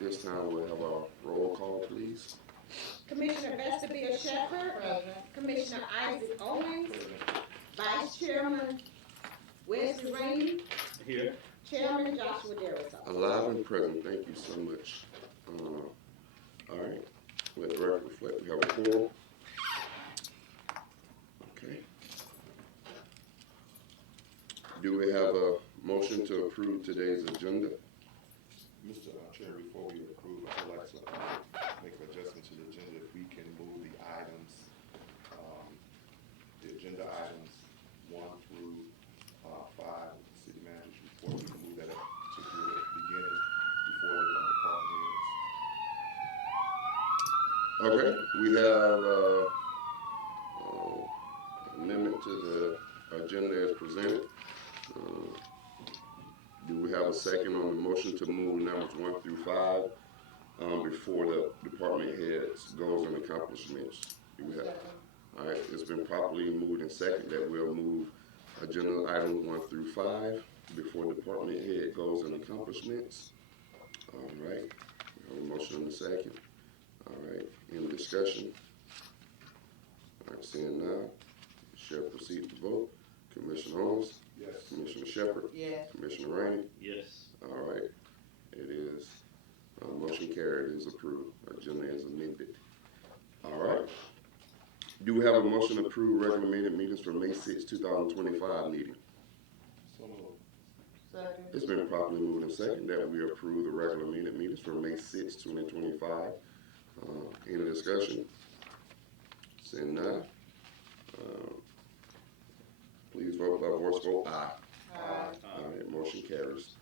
This time we'll have a roll call, please. Commissioner Vestabil Shepherd, Present. Commissioner Isaac Owens, Present. Vice Chairman Wesley Rainey, Here. Chairman Joshua Darrison. Alive and present. Thank you so much. All right. Let the record reflect we have a quorum. Okay. Do we have a motion to approve today's agenda? Mr. Chair, before we approve, I'd like to make an adjustment to the agenda. If we can move the items, the agenda items 1 through 5, city manager's report, we can move that up to the beginning before the department heads. Okay. We have amendment to the agenda as presented. Do we have a second on the motion to move numbers 1 through 5 before the department heads goals and accomplishments? Do we have? All right, it's been properly moved and second that we'll move agenda items 1 through 5 before department head goals and accomplishments. All right, we have a motion and a second. All right, any discussion? All right, seeing none, shall proceed to vote. Commissioner Owens? Yes. Commissioner Shepherd? Yes. Commissioner Rainey? Yes. All right, it is, motion carried, it is approved. Agenda is amended. All right. Do we have a motion to approve regular meetings for May 6, 2025 meeting? So moved. Second. It's been properly moved and second that we approve the regular meetings for May 6, 2025. Any discussion? Seeing none, please vote by voice vote aye. Aye. All right, motion carries.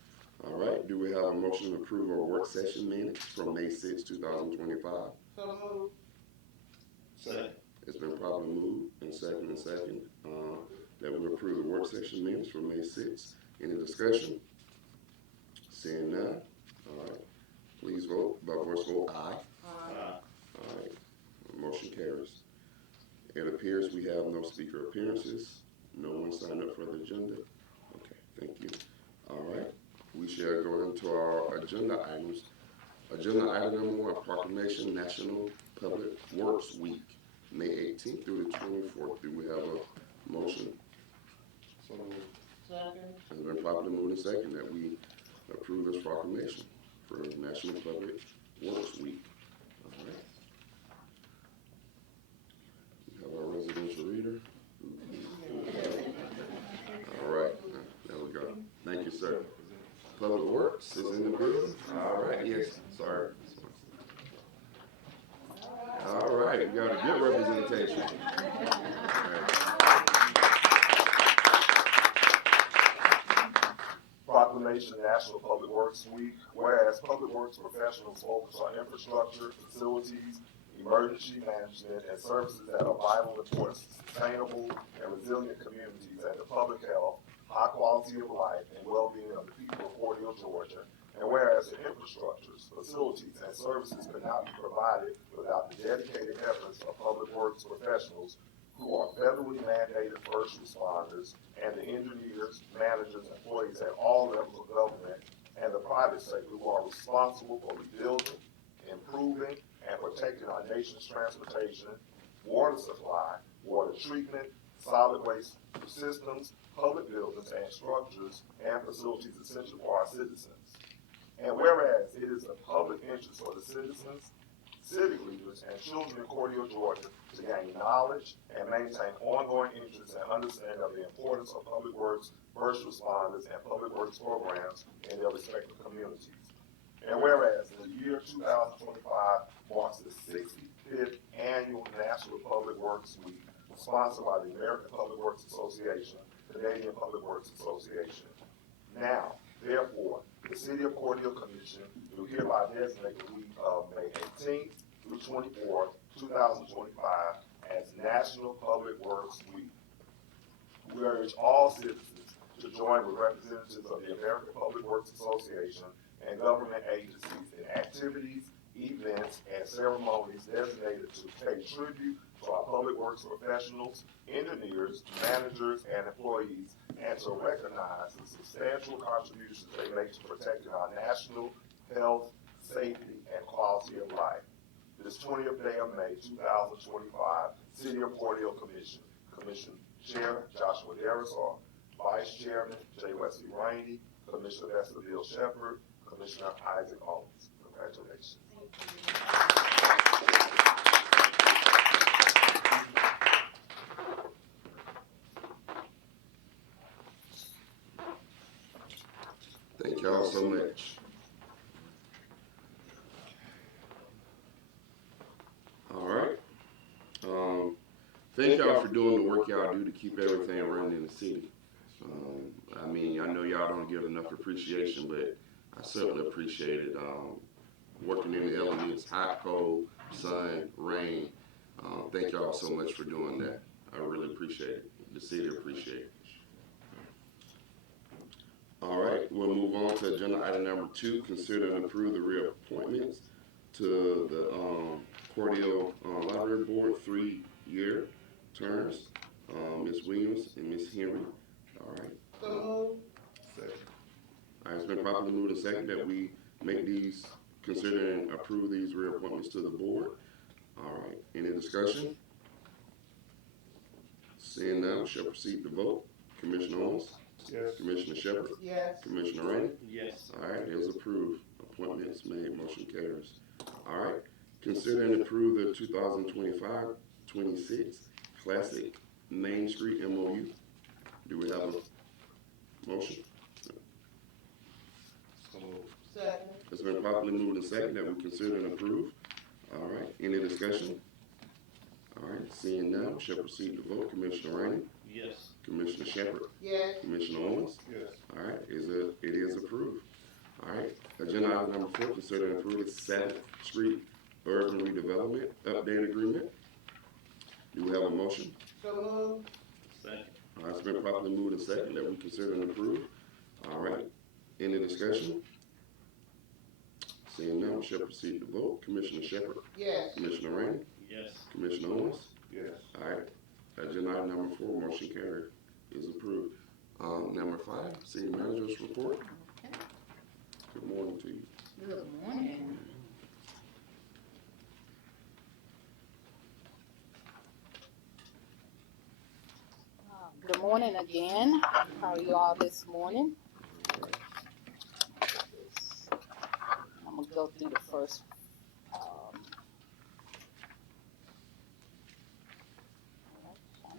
All right, do we have a motion to approve our work session minutes from May 6, 2025? So moved. Second. It's been properly moved and second that we approve the work session minutes from May 6. Any discussion? Seeing none, all right, please vote by voice vote aye. Aye. All right, motion carries. It appears we have no speaker appearances. No one signed up for the agenda. Okay, thank you. All right, we shall go into our agenda items. Agenda item number 1, proclamation National Public Works Week, May 18th through the 24th. Do we have a motion? So moved. Second. It's been properly moved and second that we approve this proclamation for National Public Works Week. All right. We have our residential reader. All right, there we go. Thank you, sir. Public Works is in the building. All right, yes, sorry. All right, we got a good representation. All right. Proclamation National Public Works Week, whereas public works professionals focus on infrastructure, facilities, emergency management, and services that are vital towards sustainable and resilient communities and the public health, high quality of life, and well-being of the people of Cordele, Georgia. And whereas the infrastructures, facilities, and services could not be provided without the dedicated efforts of public works professionals who are federally mandated first responders and the engineers, managers, employees at all levels of government and the private sector who are responsible for rebuilding, improving, and protecting our nation's transportation, water supply, water treatment, solid waste systems, public buildings and structures, and facilities essential for our citizens. And whereas it is a public interest for the citizens, civic leaders, and children in Cordele, Georgia to gain knowledge and maintain ongoing interest and understanding of the importance of public works, first responders, and public works programs in their respective communities. And whereas the year 2025 marks the 65th Annual National Public Works Week, sponsored by the American Public Works Association, Canadian Public Works Association. Now, therefore, the City of Cordele Commission do hereby designate the week of May 18th through 24th, 2025 as National Public Works Week. We urge all citizens to join with representatives of the American Public Works Association and government agencies in activities, events, and ceremonies designated to pay tribute to our public works professionals, engineers, managers, and employees, and to recognize the substantial contributions they make to protecting our national health, safety, quality of life. This 20th day of May 2025, City of Cordele Commission. Commission Chair Joshua Darisaw, Vice Chairman J. Wesley Rainey, Commissioner Vesta Shepherd, Commissioner Isaac Owens. Congratulations. Thank y'all so much. All right. Thank y'all for doing the work y'all do to keep everything running in the city. I mean, I know y'all don't get enough appreciation, but I certainly appreciate it. Working in the elements, hot, cold, sun, rain. Thank y'all so much for doing that. I really appreciate it. The city appreciate it. All right, we'll move on to agenda item number 2, consider and approve the reappointments to the Cordele Library Board, 3-year terms. Ms. Williams and Ms. Henry. All right. So moved. Second. All right, it's been properly moved and second that we make these, consider and approve these reappointments to the board. All right, any discussion? Seeing none, shall proceed to vote. Commissioner Owens? Yes. Commissioner Shepherd? Yes. Commissioner Rainey? Yes. All right, it is approved. Appointments made, motion carries. All right, consider and approve the 2025-26 Classic Main Street MOU. Do we have a motion? So moved. Second. It's been properly moved and second that we consider and approve. All right, any discussion? All right, seeing none, shall proceed to vote. Commissioner Rainey? Yes. Commissioner Shepherd? Yes. Commissioner Owens? Yes. All right, it is approved. All right, agenda item number 4, consider and approve the 7th Street Urban Redevelopment Update Agreement. Do we have a motion? So moved. Second. All right, it's been properly moved and second that we consider and approve. All right, any discussion? Seeing none, we shall proceed to vote. Commissioner Shepherd? Yes. Commissioner Rainey? Yes. Commissioner Owens? Yes. All right, agenda item number 4, motion carried, is approved. Number 5, City Manager's Report. Good morning to you. Good morning. Good morning again. How are you all this morning? I'm gonna go through the first. I'm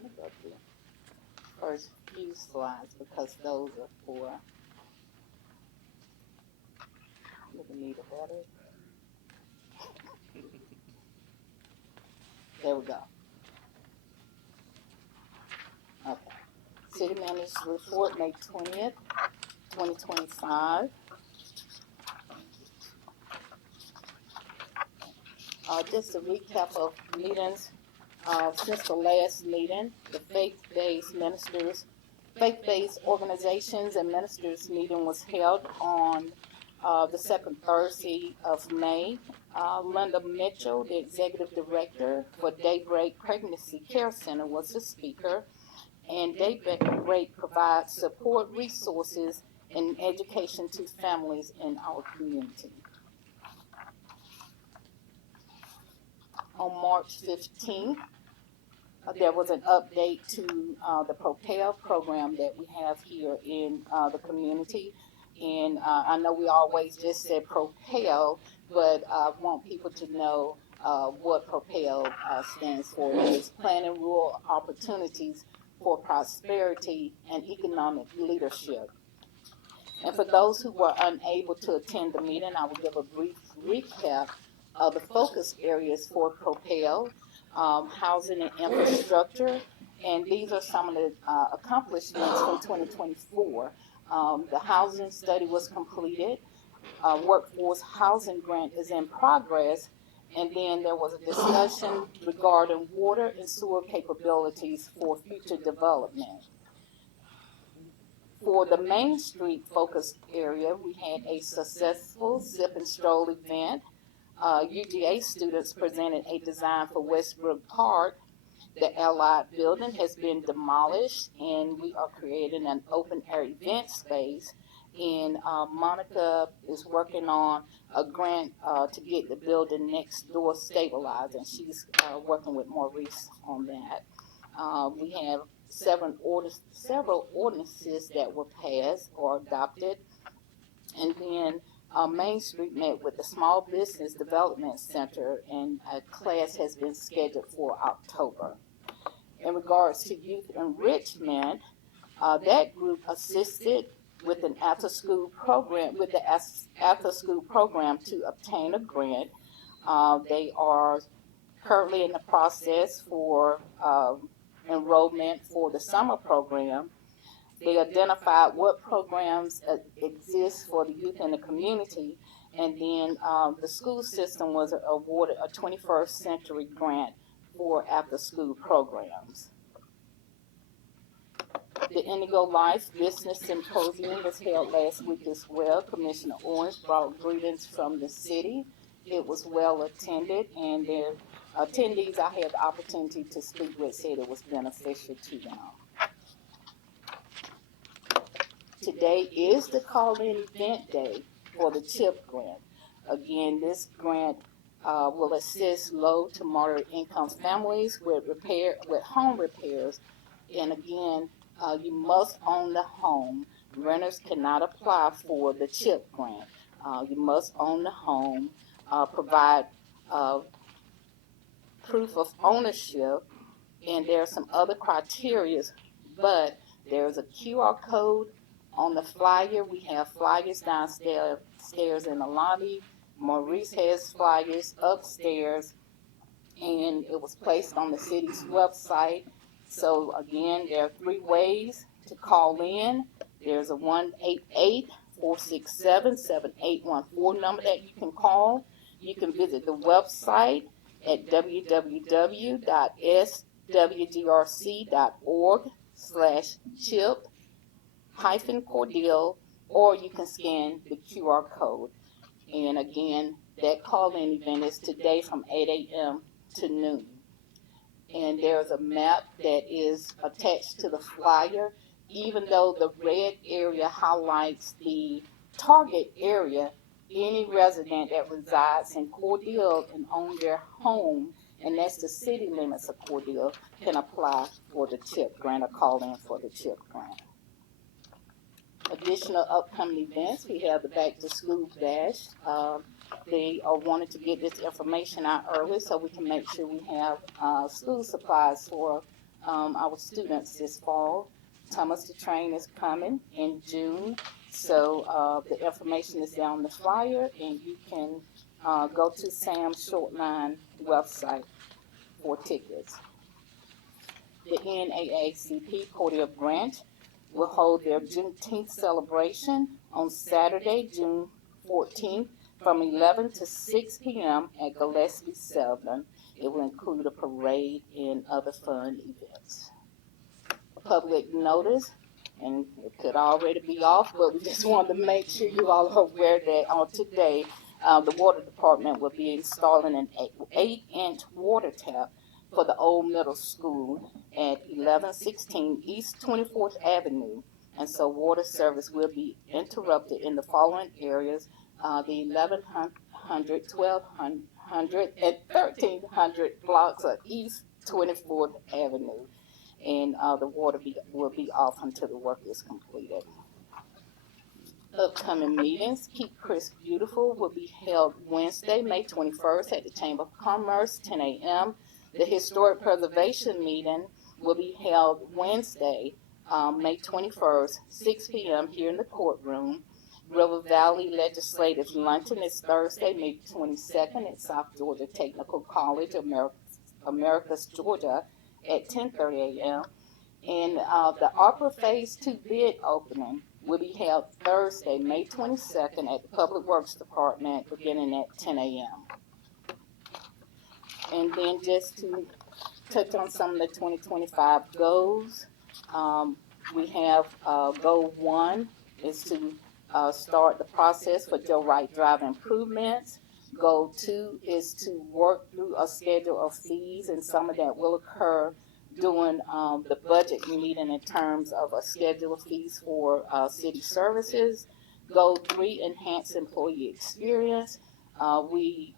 gonna go through the first few slides because those are for. Look at me, the better. There we go. Okay. City Manager's Report, May 20th, 2025. Just a recap of meetings. Since the last meeting, the faith-based organizations and ministers meeting was held on the second Thursday of May. Linda Mitchell, the executive director for Daybreak Pregnancy Care Center, was the speaker. And Daybreak provides support resources and education to families in our community. On March 15th, there was an update to the Propel program that we have here in the community. And I know we always just said Propel, but I want people to know what Propel stands for. It's Planning Rural Opportunities for Prosperity and Economic Leadership. And for those who were unable to attend the meeting, I will give a brief recap of the focus areas for Propel, housing and infrastructure, and these are some of the accomplishments from 2024. The housing study was completed. Workforce housing grant is in progress. And then there was a discussion regarding water and sewer capabilities for future development. For the Main Street focus area, we had a successful Zip and Stroll event. UGA students presented a design for Westbrook Park. The Allied building has been demolished, and we are creating an open air event space. and Monica is working on a grant to get the building next door stabilized, and she's working with Maurice on that. We have several ordinances that were passed or adopted, and then Main Street met with the Small Business Development Center, and a class has been scheduled for October. In regards to youth enrichment, that group assisted with an after-school program, after-school program to obtain a grant. They are currently in the process for enrollment for the summer program. They identified what programs exist for the youth in the community, and then the school system was awarded a 21st century grant for after-school programs. The Indigo Life Business Symposium was held last week as well. Commissioner Owens brought greetings from the city. It was well attended, and the attendees I had the opportunity to speak with said it was beneficial to them. Today is the call-in event day for the CHIP grant. Again, this grant will assist low to moderate income families with home repairs. And again, you must own the home. Renters cannot apply for the CHIP grant. You must own the home, provide proof of ownership, and there are some other criteria, but there's a QR code on the flyer. We have flyers downstairs in the lobby. Maurice has flyers upstairs, and it was placed on the city's website. So again, there are 3 ways to call in. There's a 1-888-467-7814 number that you can call. You can visit the website at www.swdrc.org/chip-Cordele, or you can scan the QR code. And again, that call-in event is today from 8 a.m. to noon. And there's a map that is attached to the flyer. Even though the red area highlights the target area, any resident that resides in Cordele and own their home, and that's the city limits of Cordele, can apply for the CHIP grant or call in for the CHIP grant. Additional upcoming events, we have the Back to School Bash. They wanted to get this information out early so we can make sure we have school supplies for our students this fall. Thomas the Train is coming in June, so the information is down the flyer, and you can go to Sam's Shortline website for tickets. The NAACP Cordele Branch will hold their Juneteenth celebration on Saturday, June 14th, from 11 to 6 p.m. at Gillespie 7. It will include a parade and other fun events. A public notice, and it could already be off, but we just wanted to make sure you all are aware that on today, the water department will be installing an 8-inch water tap for the old middle school at 1116 East 24th Avenue. And so water service will be interrupted in the following areas: the 1100, 1200, and 1300 blocks of East 24th Avenue. And the water will be off until the work is completed. Upcoming meetings: Keep Chris Beautiful will be held Wednesday, May 21st at the Chamber of Commerce, 10 a.m. The Historic Preservation meeting will be held Wednesday, May 21st, 6 p.m. here in the courtroom. River Valley Legislative Luncheon is Thursday, May 22nd at South Georgia Technical College, Americus, Georgia at 10:30 a.m. And the ARPA Phase 2 bid opening will be held Thursday, May 22nd at the Public Works Department beginning at 10 a.m. And then just to touch on some of the 2025 goals, we have goal 1 is to start the process for Joe Wright Drive improvements. Goal 2 is to work through a schedule of fees, and some of that will occur during the budget meeting in terms of a schedule of fees for city services. Goal 3, enhance employee experience. We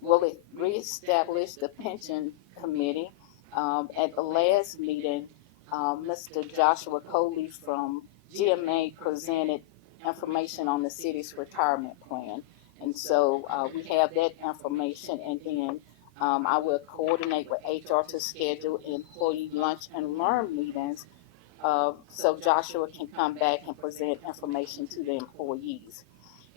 will reestablish the pension committee. At the last meeting, Mr. Joshua Coley from GMA presented information on the city's retirement plan. And so we have that information, and then I will coordinate with HR to schedule employee lunch and learn meetings so Joshua can come back and present information to the employees.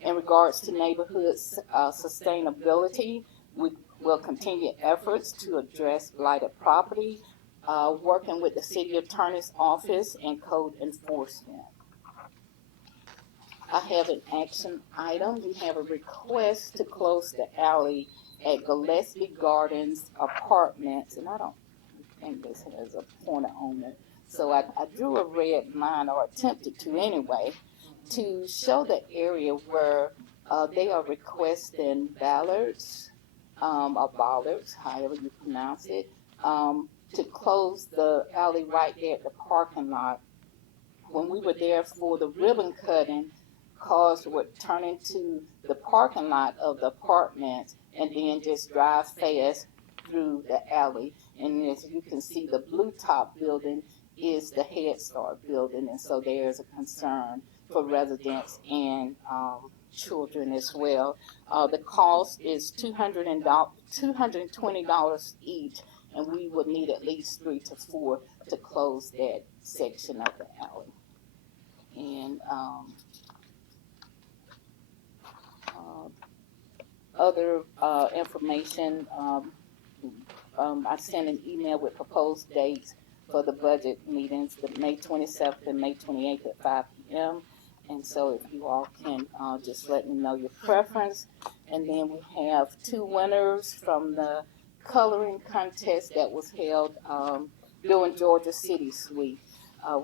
In regards to neighborhood sustainability, we will continue efforts to address blighted property, working with the city attorney's office and code enforcement. I have an action item. We have a request to close the alley at Gillespie Gardens Apartments, and I don't think this has a pointer on it. So I drew a red line, or attempted to anyway, to show the area where they are requesting ballards, or bollards, however you pronounce it, to close the alley right there at the parking lot. When we were there for the ribbon cutting, cars would turn into the parking lot of the apartments and then just drive fast through the alley. And as you can see, the blue top building is the Head Start building, and so there's a concern for residents and children as well. The cost is $220 each, and we would need at least 3 to 4 to close that section of the alley. And other information, I sent an email with proposed dates for the budget meetings, the May 27th and May 28th at 5 p.m. And so if you all can just let me know your preference. And then we have 2 winners from the coloring contest that was held during Georgia City Suite.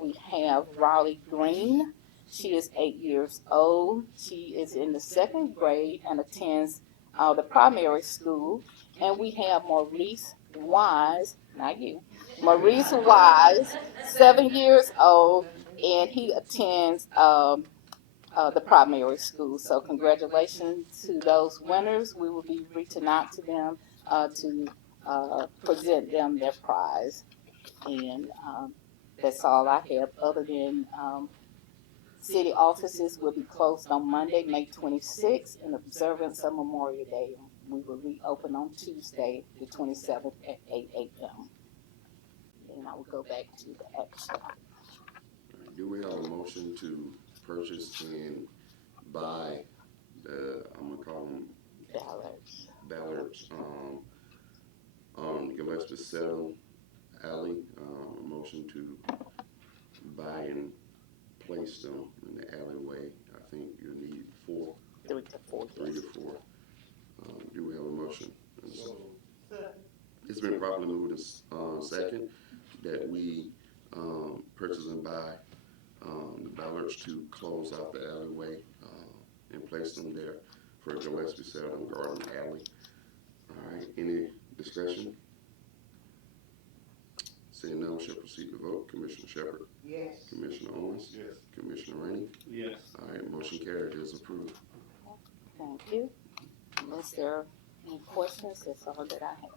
We have Riley Green. She is 8 years old. She is in the 2nd grade and attends the primary school. And we have Maurice Wise, not you, Maurice Wise, 7 years old, and he attends the primary school. So congratulations to those winners. We will be reaching out to them to present them their prize. And that's all I have, other than city offices will be closed on Monday, May 26th, in observance of Memorial Day. We will reopen on Tuesday, the 27th at 8 a.m. And I will go back to the action. Do we have a motion to purchase and buy the, I'm gonna call them ballards, on Gillespie Settle Alley, a motion to buy and place them in the alleyway. I think you need 4, 3 to 4. 3 to 4. Do we have a motion? It's been properly moved and second that we purchase and buy the ballards to close out the alleyway and place them there for Gillespie Settle and Garden Alley. All right, any discussion? Seeing none, we shall proceed to vote. Commissioner Shepard? Yes. Commissioner Owens? Yes. Commissioner Rainey? Yes. All right, motion carried, is approved. Thank you. Unless there are any questions, that's all that I have.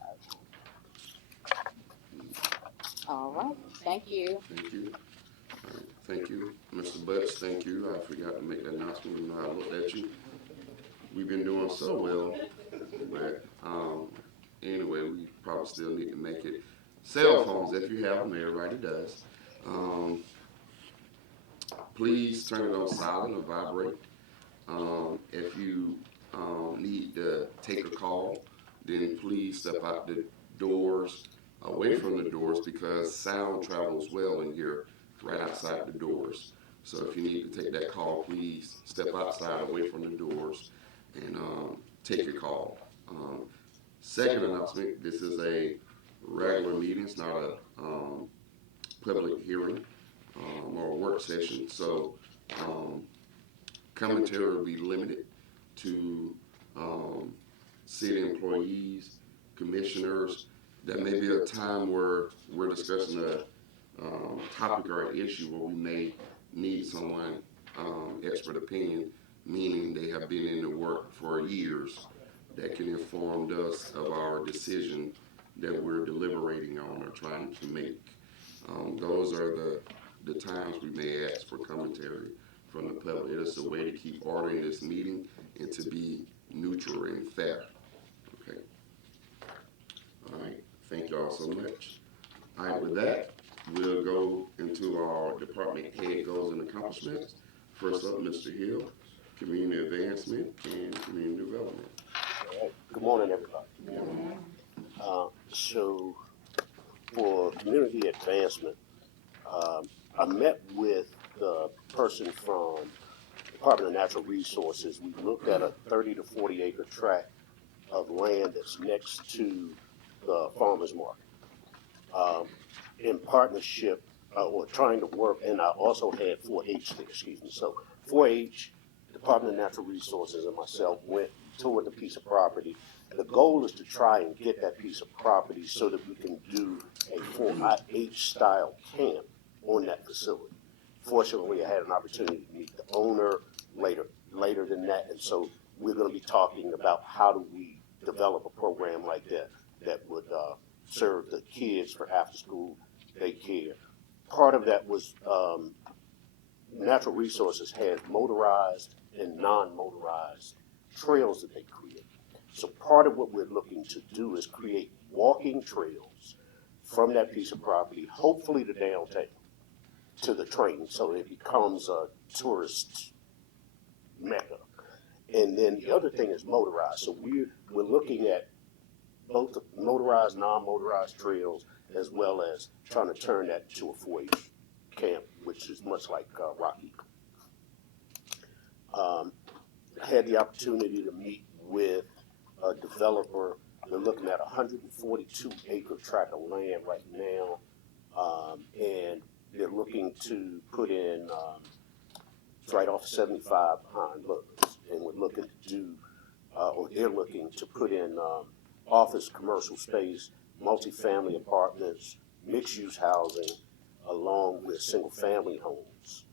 All right, thank you. Thank you. All right, thank you. Mr. Butts, thank you. I forgot to make that announcement when I looked at you. We've been doing so well, but anyway, we probably still need to make it. Cell phones, if you have them, everybody does. Please turn it on silent or vibrate. If you need to take a call, then please step out the doors, away from the doors, because sound travels well in here, right outside the doors. So if you need to take that call, please step outside, away from the doors, and take your call. Second announcement, this is a regular meeting. It's not a public hearing or a work session. So commentary will be limited to city employees, commissioners. There may be a time where we're discussing a topic or an issue where we may need someone expert opinion, meaning they have been in the work for years, that can inform us of our decision that we're deliberating on or trying to make. Those are the times we may ask for commentary from the public. It is a way to keep order in this meeting and to be neutral and fair. Okay. All right. Thank y'all so much. All right. With that, we'll go into our department head goals and accomplishments. First up, Mr. Hill, community advancement and community development. All right. Good morning, everybody. So for community advancement, I met with the person from Department of Natural Resources. We looked at a 30 to 40 acre tract of land that's next to the farmer's market. In partnership, or trying to work, and I also had 4-H there, excuse me. So 4-H, Department of Natural Resources, and myself went toward the piece of property. The goal is to try and get that piece of property so that we can do a 4-H style camp on that facility. Fortunately, I had an opportunity to meet the owner later than that, and so we're going to be talking about how do we develop a program like that that would serve the kids for after school daycare. Part of that was Natural Resources had motorized and non-motorized trails that they create. So part of what we're looking to do is create walking trails from that piece of property, hopefully to downtown, to the train, so it becomes a tourist mecca. And then the other thing is motorized. So we're looking at both the motorized, non-motorized trails, as well as trying to turn that to a 4-H camp, which is much like Rock Eagle. I had the opportunity to meet with a developer. They're looking at a 142 acre tract of land right now, and they're looking to put in, it's right off 75 behind Lowe's, and we're looking to do, or they're looking to put in office, commercial space, multifamily apartments, mixed-use housing, along with single-family homes.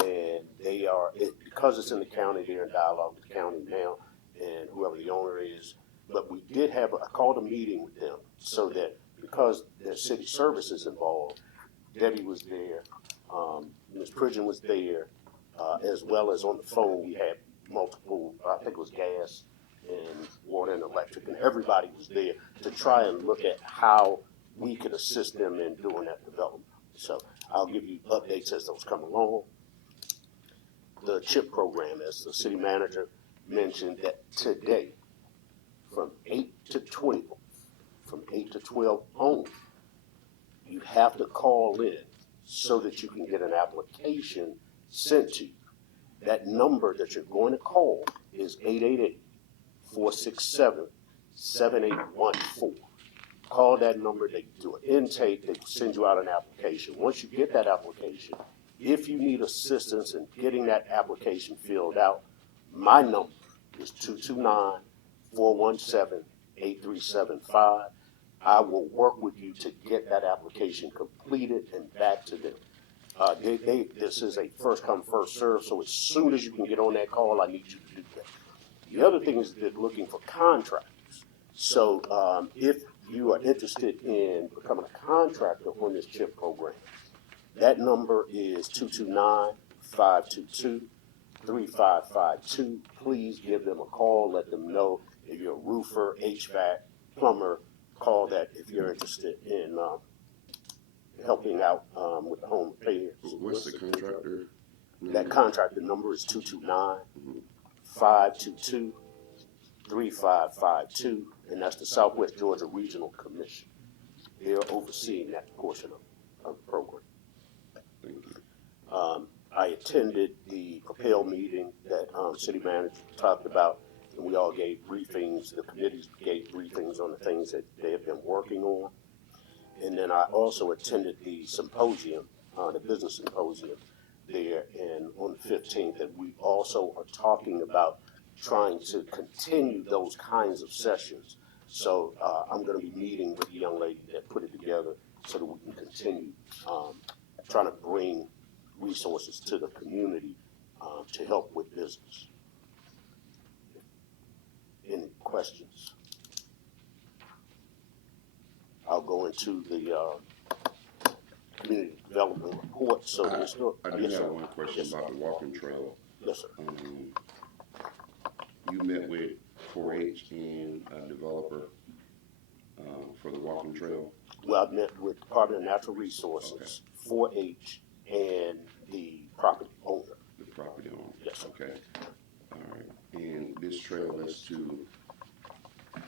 And they are, because it's in the county, they're in dialogue with the county now, and whoever the owner is. But we did have, I called a meeting with them so that because there's city services involved, Debbie was there, Ms. Pridgeon was there, as well as on the phone we had multiple, I think it was gas and water and electric, and everybody was there to try and look at how we could assist them in doing that development. So I'll give you updates as those come along. The CHIP program, as the city manager mentioned, that today, from 8 to 12, from 8 to 12 only, you have to call in so that you can get an application sent to you. That number that you're going to call is 888-467-7814. Call that number, they do an intake, they send you out an application. Once you get that application, if you need assistance in getting that application filled out, my number is 229-417-8375. I will work with you to get that application completed and back to them. This is a first come, first serve, so as soon as you can get on that call, I need you to do that. The other thing is they're looking for contractors. So if you are interested in becoming a contractor on this CHIP program, that number is 229-522-3552. Please give them a call, let them know if you're a roofer, HVAC, plumber, call that if you're interested in helping out with the home repairs. What's the contractor? That contractor number is 229-522-3552, and that's the Southwest Georgia Regional Commission. They're overseeing that portion of the program. Thank you. I attended the Propel meeting that city manager talked about, and we all gave briefings. The committees gave briefings on the things that they have been working on. And then I also attended the symposium, the business symposium there, and on the 15th, and we also are talking about trying to continue those kinds of sessions. So I'm going to be meeting with the young lady that put it together so that we can continue trying to bring resources to the community to help with business. Any questions? I'll go into the community development report. So, I do yes, have sir. one question Yes, sir. about the walking trail. Yes, sir. You met with 4-H and a developer for the walking trail. Well, I met with Department of Natural Resources, 4-H, and the property owner. The property owner. Yes, sir. Okay. All right. And this trail is to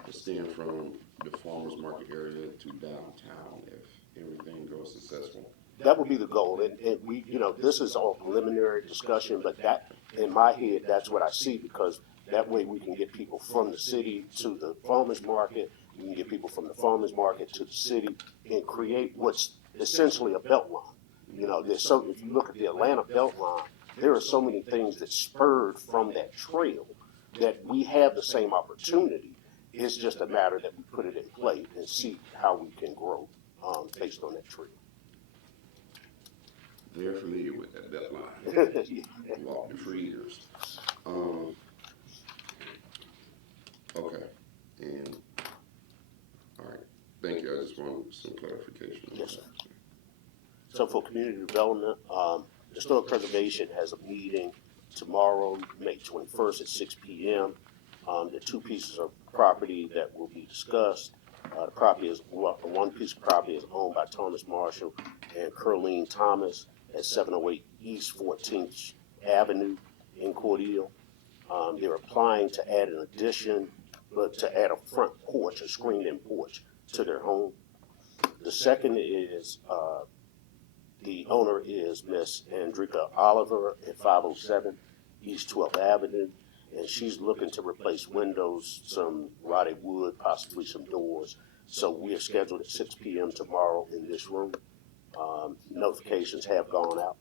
extend from the farmers market area to downtown if everything goes successful. That would be the goal, and we, this is all preliminary discussion, but that, in my head, that's what I see, because that way we can get people from the city to the farmer's market, we can get people from the farmer's market to the city, and create what's essentially a belt line. If you look at the Atlanta belt line, there are so many things that spurred from that trail that we have the same opportunity. It's just a matter that we put it in play and see how we can grow based on that trail. They're familiar with that belt line. Yeah. Walked it for years. Okay. And all right. Thank you. I just wanted some clarification. Yes, sir. So for community development, historic preservation has a meeting tomorrow, May 21st at 6 p.m. The two pieces of property that will be discussed. The property is one piece of property is owned by Thomas Marshall and Curleen Thomas at 708 East 14th Avenue in Cordele. They're applying to add an addition, but to add a front porch, a screened-in porch to their home. The second is the owner is Miss Andrika Oliver at 507 East 12th Avenue, and she's looking to replace windows, some rotted wood, possibly some doors. So we are scheduled at 6 p.m. tomorrow in this room. Notifications have gone out.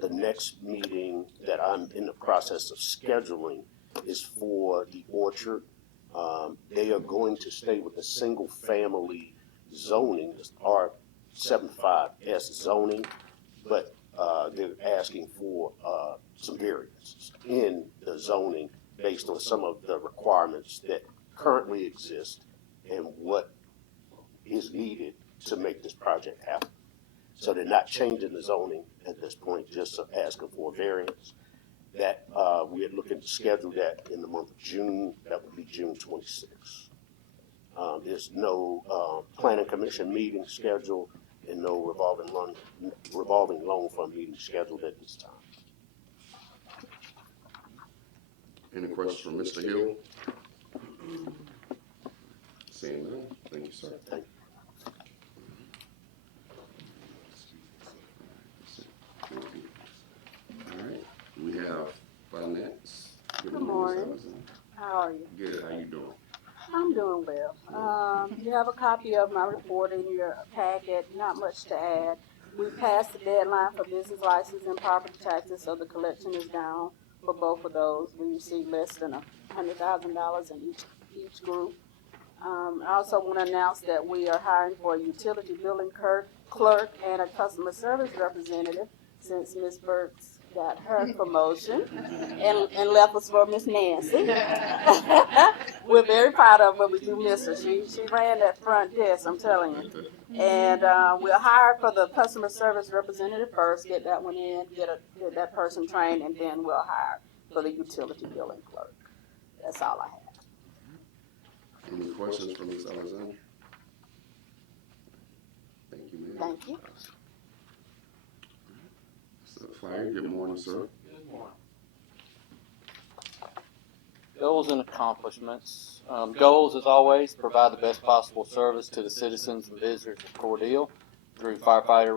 The next meeting that I'm in the process of scheduling is for the Orchard. They are going to stay with the single family zoning, R75S zoning, but they're asking for some variances in the zoning based on some of the requirements that currently exist and what is needed to make this project happen. So they're not changing the zoning at this point, just asking for a variance. That we are looking to schedule that in the month of June. That would be June 26th. There's no planning commission meeting scheduled and no revolving loan fund meeting scheduled at this time. Any questions from Mr. Hill? Seeing none. Thank you, sir. Thank All right. We have finance. Good Ms. morning. Allison. How are you? Good. How you doing? I'm doing well. You have a copy of my report in your packet, not much to add. We passed the deadline for business license and property taxes, so the collection is down for both of those. We received less than $100,000 in each group. I also want to announce that we are hiring for a utility billing clerk and a customer service representative since Ms. Burks got her promotion and left us for Miss Nancy. We're very proud of her, but we do miss her. She ran that front desk, I'm telling you. And we'll hire for the customer service representative first, get that one in, get that person trained, and then we'll hire for the utility billing clerk. That's all I have. Any questions from Ms. Alexander? Thank you, ma'am. Thank you. So, Fire, good morning, sir. Good morning. Goals and accomplishments. Goals, as always, provide the best possible service to the citizens and visitors of Cordele through firefighter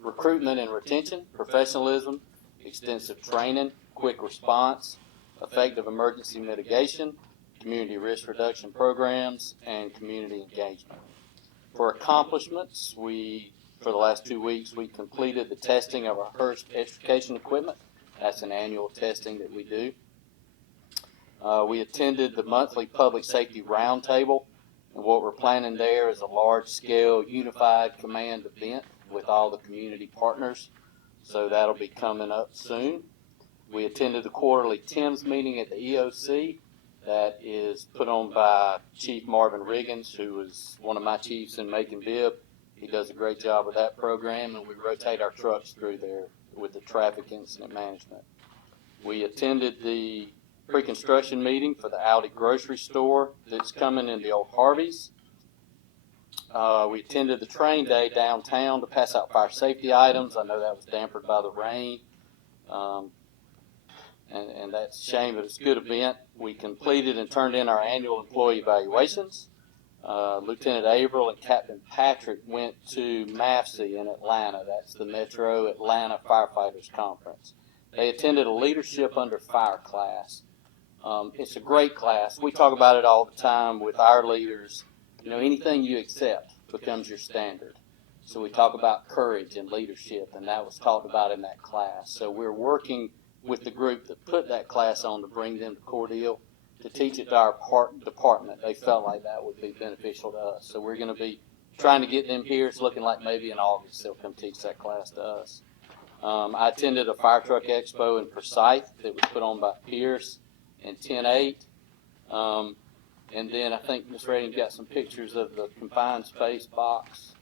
recruitment and retention, professionalism, extensive training, quick response, effective emergency mitigation, community risk reduction programs, and community engagement. For accomplishments, for the last 2 weeks, we completed the testing of our Hearst extrication equipment. That's an annual testing that we do. We attended the monthly public safety roundtable, and what we're planning there is a large-scale unified command event with all the community partners so that'll be coming up soon. We attended the quarterly TIMS meeting at the EOC that is put on by Chief Marvin Riggins, who is one of my chiefs in Macon Bibb. He does a great job with that program, and we rotate our trucks through there with the traffic incident management. We attended the pre-construction meeting for the Aldi grocery store that's coming in the old Harveys. We attended the train day downtown to pass out fire safety items. I know that was dampened by the rain, and that's a shame, but it's a good event. We completed and turned in our annual employee evaluations. Lieutenant Averill and Captain Patrick went to MAFC in Atlanta. That's the Metro Atlanta Firefighters Conference. They attended a Leadership Under Fire class. It's a great class. We talk about it all the time with our leaders. You know, anything you accept becomes your standard. So we talk about courage and leadership, and that was talked about in that class. So we're working with the group that put that class on to bring them to Cordele to teach it to our department. They felt like that would be beneficial to us. So we're going to be trying to get them here. It's looking like maybe in August they'll come teach that class to us. I attended a fire truck expo in Forsyth that was put on by Pierce and 10-8. And then I think Ms. Redding's got some pictures of the confined space box.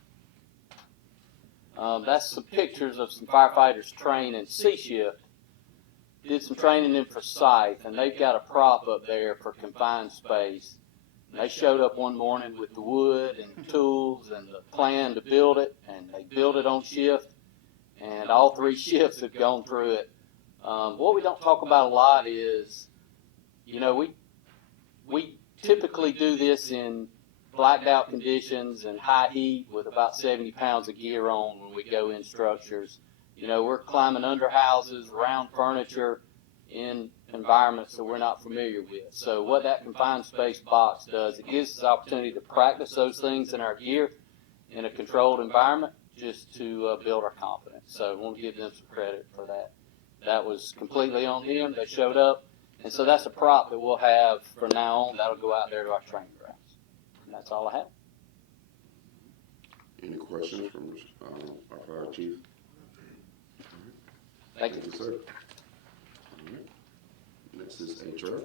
That's some pictures of some firefighters trained in C-shift. Did some training in Forsyth, and they've got a prop up there for confined space. And they showed up one morning with the wood and the tools and the plan to build it, and they built it on shift, and all 3 shifts have gone through it. What we don't talk about a lot is, you know, we typically do this in blacked out conditions and high heat with about 70 pounds of gear on when we go in structures. You know, we're climbing under houses, around furniture, in environments that we're not familiar with. So what that confined space box does, it gives us the opportunity to practice those things in our gear in a controlled environment just to build our confidence. So I want to give them some credit for that. That was completely on them. They showed up. And so that's a prop that we'll have from now on. That'll go out there to our training grounds. And that's all I have. Any questions from our fire chief? Thank you. Thank you, sir. All right. Next is HR.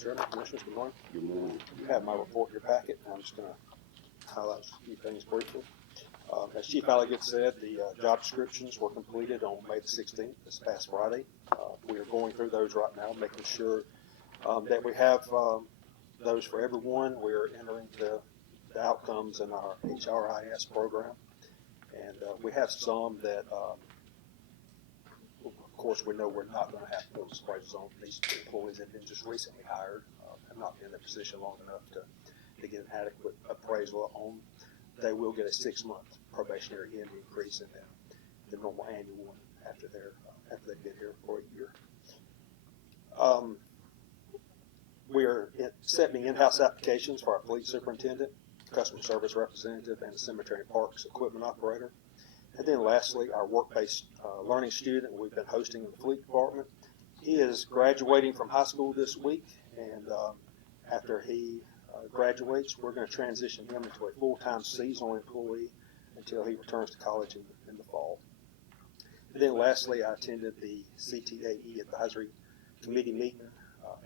Chairman, Commissioners, good morning. Good morning. You have my report in your packet, and I'm just going to highlight a few things briefly. As Chief Alligat said, the job descriptions were completed on May the 16th, this past Friday. We are going through those right now, making sure that we have those for everyone. We are entering the outcomes in our HRIS program, and we have some that, of course, we know we're not going to have full appraisals on. These employees that have been just recently hired, have not been in their position long enough to get an adequate appraisal on. They will get a 6-month probationary end increase in the normal annual one after they've been here for a year. We are accepting in-house applications for our fleet superintendent, customer service representative, and the cemetery and parks equipment operator. And then lastly, our work-based learning student we've been hosting in the fleet department. He is graduating from high school this week, and after he graduates, we're going to transition him into a full-time seasonal employee until he returns to college in the fall. And then lastly, I attended the CTAE Advisory Committee meeting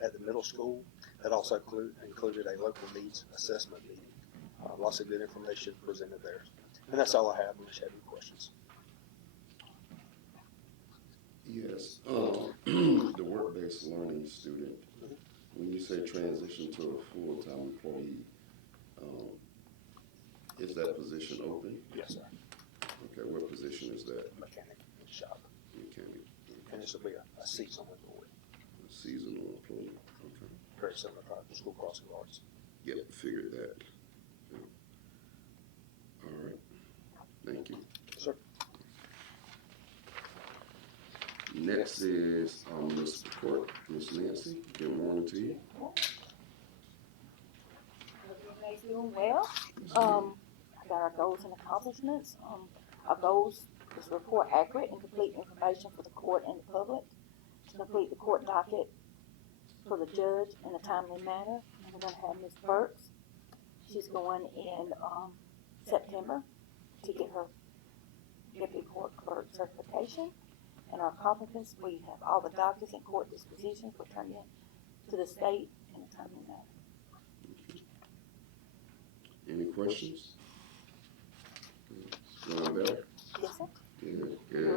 at the middle school. That also included a local needs assessment meeting. Lots of good information presented there. And that's all I have, unless you have any questions. Yes. The work-based learning student, when you say transition to a full-time employee, is that position open? Yes, sir. Okay, what position is that? Mechanic in the shop. Mechanic. And this will be a seasonal employee. A seasonal employee. Okay. Very similar to school crossing guards. Yep, figured that. Yeah. All right. Thank you. Sir. Next is Ms. Court, Ms. Nancy. Good morning to you. Everybody's doing well. I got our goals and accomplishments. Our goals is to report accurate and complete information for the court and the public, to complete the court docket for the judge in a timely manner. And we're going to have Ms. Burks. She's going in September to get her deputy court clerk certification. And our competence, we have all the documents and court dispositions were turned in to the state in a timely manner. Any questions? Going well? Yes, sir. Good, good,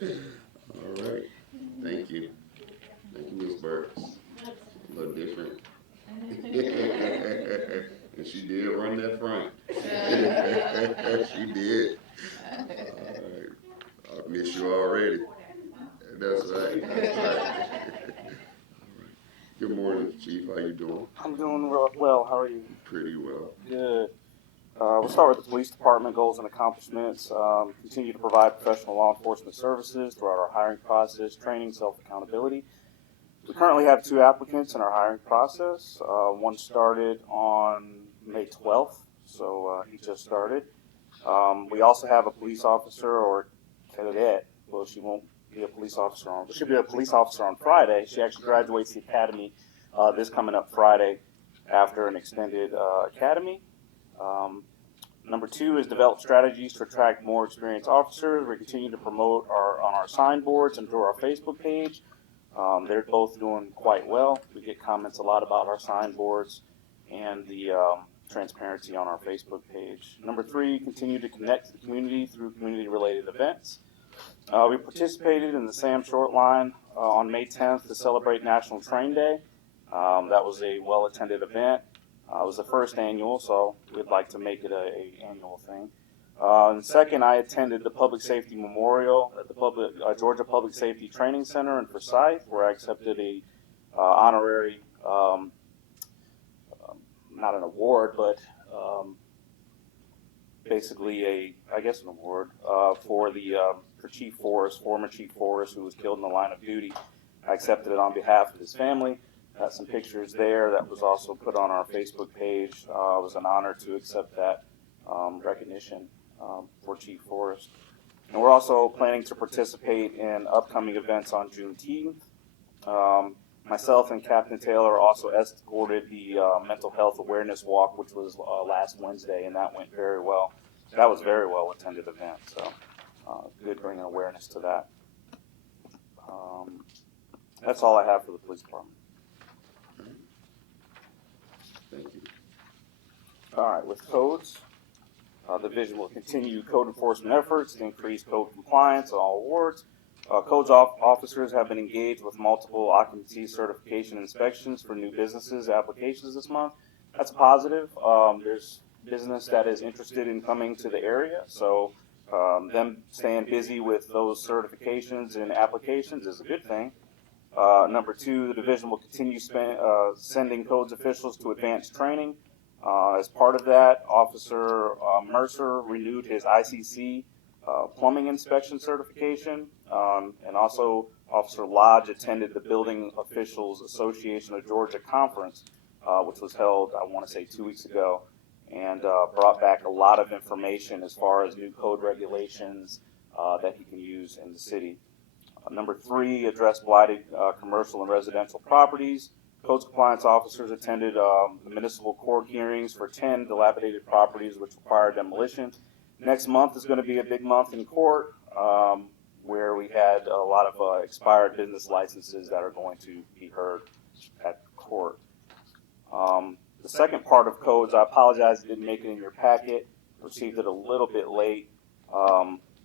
good. All right. Thank you. Thank you, Ms. Burks. A little different. And she did run that front. She did. All right. I miss you already. That's right. That's right. Good morning, Chief. How you doing? I'm doing well. How are you? Pretty well. Good. We'll start with the police department goals and accomplishments. Continue to provide professional law enforcement services throughout our hiring process, training, self-accountability. We currently have 2 applicants in our hiring process. One started on May 12th, so he just started. We also have a police officer or cadet. Well, she won't be a police officer on. She'll be a police officer on Friday. She actually graduates the academy this coming up Friday after an extended academy. Number 2 is develop strategies to attract more experienced officers. We continue to promote on our signboards and through our Facebook page. They're both doing quite well. We get comments a lot about our signboards and the transparency on our Facebook page. Number 3, continue to connect to the community through community-related events. We participated in the Sam Short Line on May 10th to celebrate National Train Day. That was a well-attended event. It was the first annual, so we'd like to make it a annual thing. And second, I attended the Public Safety Memorial at the Georgia Public Safety Training Center in Forsyth, where I accepted a honorary, not an award, but basically an award for Chief Forrest, former Chief Forrest, who was killed in the line of duty. I accepted it on behalf of his family. Got some pictures there. That was also put on our Facebook page. It was an honor to accept that recognition for Chief Forrest. And we're also planning to participate in upcoming events on Juneteenth. Myself and Captain Taylor also escorted the Mental Health Awareness Walk, which was last Wednesday, and that went very well. That was a very well attended event, so good bringing awareness to that. That's all I have for the police department. Thank you. All right, with codes, the division will continue code enforcement efforts to increase code compliance on all wards. Codes officers have been engaged with multiple occupancy certification inspections for new businesses applications this month. That's positive. There's business that is interested in coming to the area, so them staying busy with those certifications and applications is a good thing. Number 2, the division will continue sending codes officials to advanced training. As part of that, Officer Mercer renewed his ICC plumbing inspection certification, and also Officer Lodge attended the Building Officials Association of Georgia conference, which was held, I want to say, 2 weeks ago, and brought back a lot of information as far as new code regulations that he can use in the city. Number 3, address blighted commercial and residential properties. Codes compliance officers attended the municipal court hearings for 10 dilapidated properties which require demolition. Next month is going to be a big month in court where we had a lot of expired business licenses that are going to be heard at court. The second part of codes, I apologize, I didn't make it in your packet. Received it a little bit late.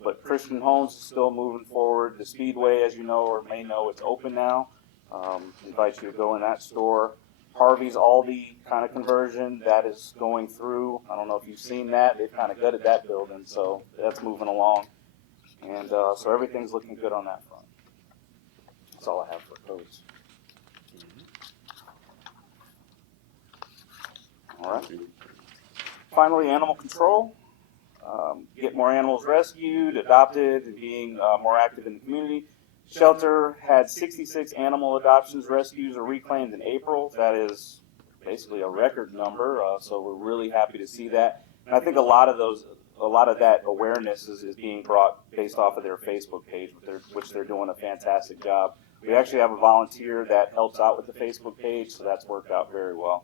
But Christian Homes is still moving forward. The Speedway, as you know or may know, it's open now. Invite you to go in that store. Harvey's Aldi kind of conversion, that is going through. I don't know if you've seen that. They've kind of gutted that building, so that's moving along. And so everything's looking good on that front. That's all I have for codes. All right. Finally, animal control. Get more animals rescued, adopted, and being more active in the community. Shelter had 66 animal adoptions, rescues, or reclaimed in April. That is basically a record number, so we're really happy to see that. And I think a lot of that awareness is being brought based off of their Facebook page, which they're doing a fantastic job. We actually have a volunteer that helps out with the Facebook page, so that's worked out very well.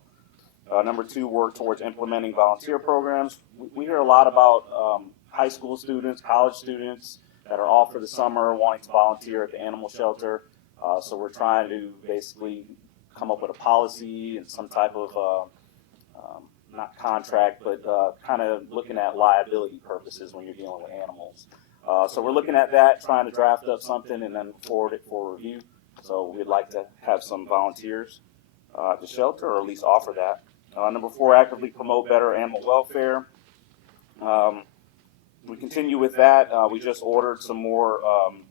Number 2, work towards implementing volunteer programs. We hear a lot about high school students, college students that are off for the summer wanting to volunteer at the animal shelter. So we're trying to basically come up with a policy and some type of, not contract, but kind of looking at liability purposes when you're dealing with animals. So we're looking at that, trying to draft up something and then forward it for review. So we'd like to have some volunteers at the shelter, or at least offer that. Number 4, actively promote better animal welfare. We continue with that. We just ordered some more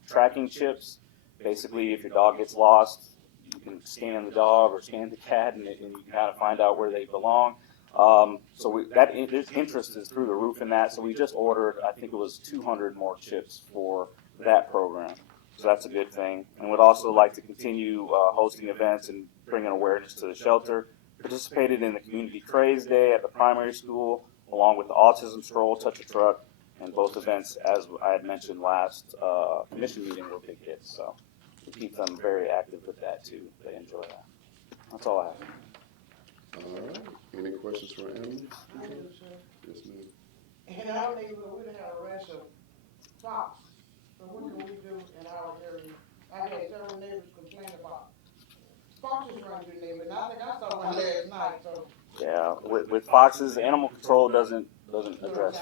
tracking chips. Basically, if your dog gets lost, you can scan the dog or scan the cat, and you can kind of find out where they belong. There's interest is through the roof in that. So we just ordered, I think it was 200 more chips for that program. So that's a good thing. And we'd also like to continue hosting events and bringing awareness to the shelter. Participated in the Community Craze Day at the primary school, along with the Autism Stroll, Touch a Truck, and both events, as I had mentioned last commission meeting, were big hits. So we keep them very active with that too. They enjoy that. That's all I have. All right. Any questions for Emily? Yes, ma'am. In our neighborhood, we have a rash of fox. So what can we do in our area? I had several neighbors complain about foxes running through the neighborhood. And I think I saw one last night, so. Yeah, with foxes, animal control doesn't address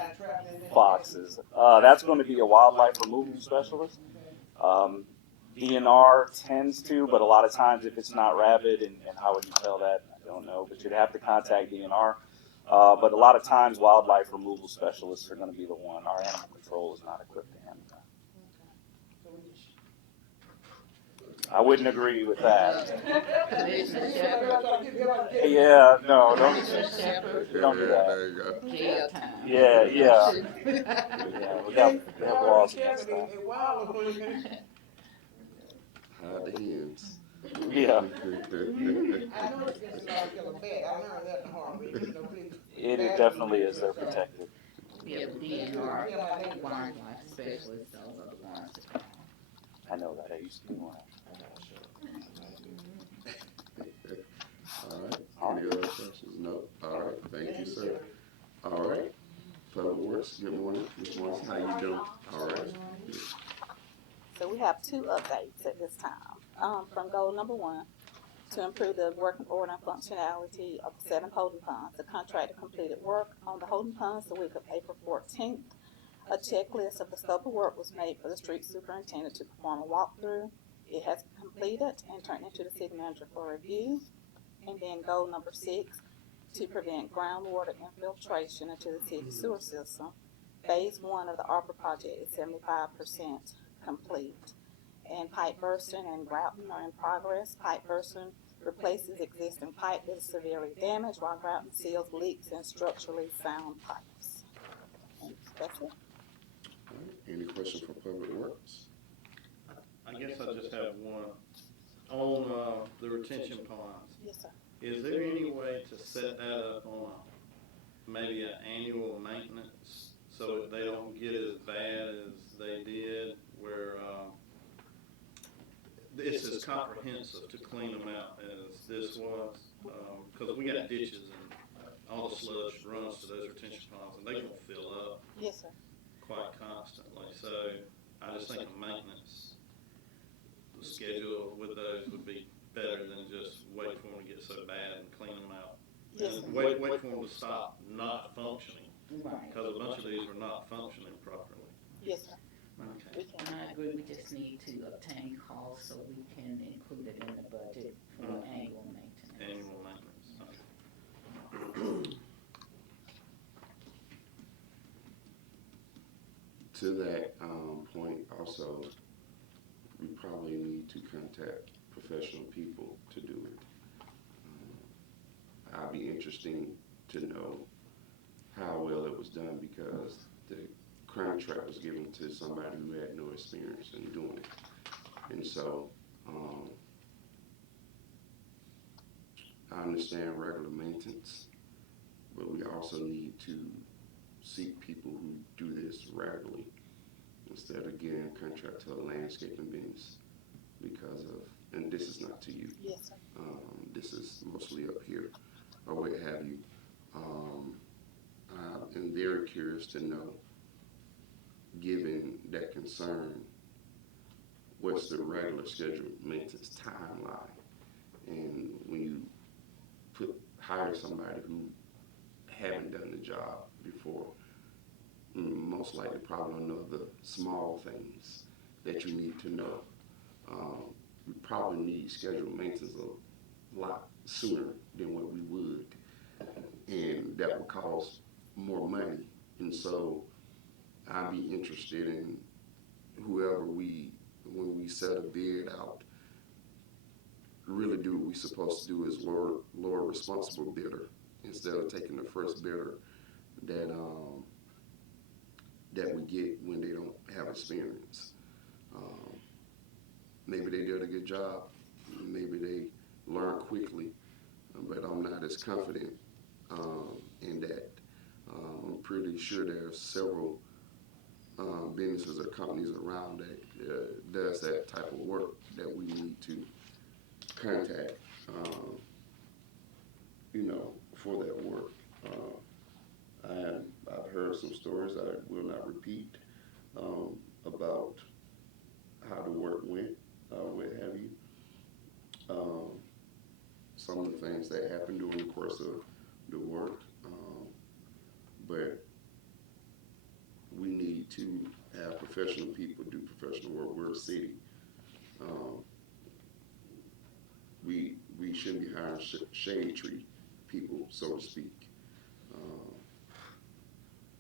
foxes. That's going to be a wildlife removal specialist. DNR tends to, but a lot of times if it's not rabid, and how would you tell that? I don't know, but you'd have to contact DNR. But a lot of times wildlife removal specialists are going to be the one. Our animal control is not equipped to handle that. I wouldn't agree with that. Yeah, no, don't do that. There you go. Jail time. Yeah. Yeah, we have laws against that. Hide the hens. Yeah. I know it's against the law to kill a bat. I learned that in the hard way. You know, please. It definitely is. They're protected. Yeah, the DNR, wildlife specialists, those are the ones that. I know that. I used to be one. All right. Any other questions? No. All right. Thank you, sir. All right. Public Works. Good morning. Ms. Morrison, how you doing? All right. So we have 2 updates at this time. From goal number 1, to improve the working order and functionality of the 7 holding ponds. The contractor completed work on the holding ponds the week of April 14th. A checklist of the scope of work was made for the street superintendent to perform a walkthrough. It has been completed and turned into the city manager for review. And then goal number 6, to prevent groundwater infiltration into the city sewer system. Phase 1 of the ARPA project is 75% complete. And pipe bursting and grouting are in progress. Pipe bursting replaces existing pipe that is severely damaged, while grouting seals leaks in structurally sound pipes. And that's it. All right. Any questions for Public Works? I guess I just have one. On the retention ponds, Yes, sir. is there any way to set that up on maybe an annual maintenance so that they don't get as bad as they did, where it's as comprehensive to clean them out as this was? Because we got ditches and all the sludge runs to those retention ponds, and they can fill up Yes, sir. quite constantly. So I just think a maintenance schedule with those would be better than just wait for them to get so bad and clean them out. Yes, And wait for them to stop not functioning, Right. because a bunch of these are not functioning properly. Yes, sir. Okay. And I agree, we just need to obtain costs so we can include it in the budget for annual maintenance. Annual maintenance. Okay. To that point, also, we probably need to contact professional people to do it. I'll be interesting to know how well it was done, because the contract was given to somebody who had no experience in doing it. And so, I understand regular maintenance, but we also need to seek people who do this regularly instead of getting a contract to a landscaping business, because of, and this is not to you, Yes, sir. this is mostly up here, or what have you. I'm very curious to know, given that concern, what's the regular scheduled maintenance timeline? And when you hire somebody who haven't done the job before, most likely probably don't know the small things that you need to know. We probably need scheduled maintenance a lot sooner than what we would, and that would cost more money. And so I'd be interested in whoever when we set a bid out, really do what we're supposed to do is lower responsible bidder instead of taking the first bidder that that we get when they don't have experience. Um, Maybe they did a good job, maybe they learned quickly, but I'm not as confident in that. I'm pretty sure there are several businesses or companies around that does that type of work that we need to contact, um, for that work. I've heard some stories I will not repeat about how the work went, what have you. Um, some of the things that happened during the course of the work, but we need to have professional people do professional work. We're a city. Um, we shouldn't be hiring shade tree people, so to speak. Um,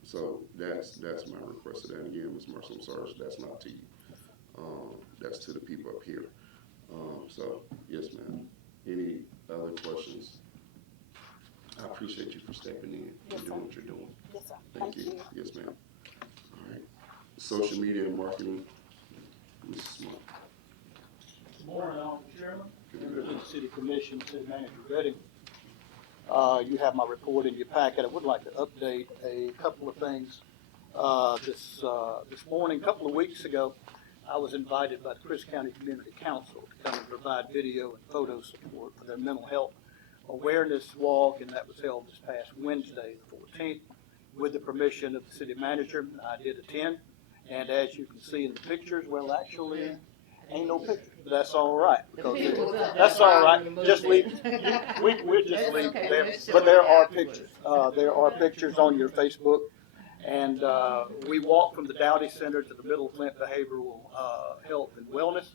so that's my request to that. Again, Ms. Marshall, I'm sorry, that's not to you. That's to the people up here. So yes, ma'am. Any other questions? I appreciate you for stepping in and doing what you're doing. Yes, sir. Thank you. Yes, ma'am. All right. Social media and marketing, Mrs. Smart. Good morning, Honorable Chairman, members of the City Commission, City Manager Redding. You have my report in your packet. I would like to update a couple of things. This morning, a couple of weeks ago, I was invited by the Chris County Community Council to come and provide video and photo support for their mental health awareness walk, and that was held this past Wednesday, the 14th, with the permission of the city manager. I did attend, and as you can see in the pictures, well, actually, ain't no pictures, but that's all right. Because that's all right. Just leave. We'll just leave there. But there are pictures. There are pictures on your Facebook. And we walked from the Dowdy Center to the Middle Flint Behavioral Health and Wellness.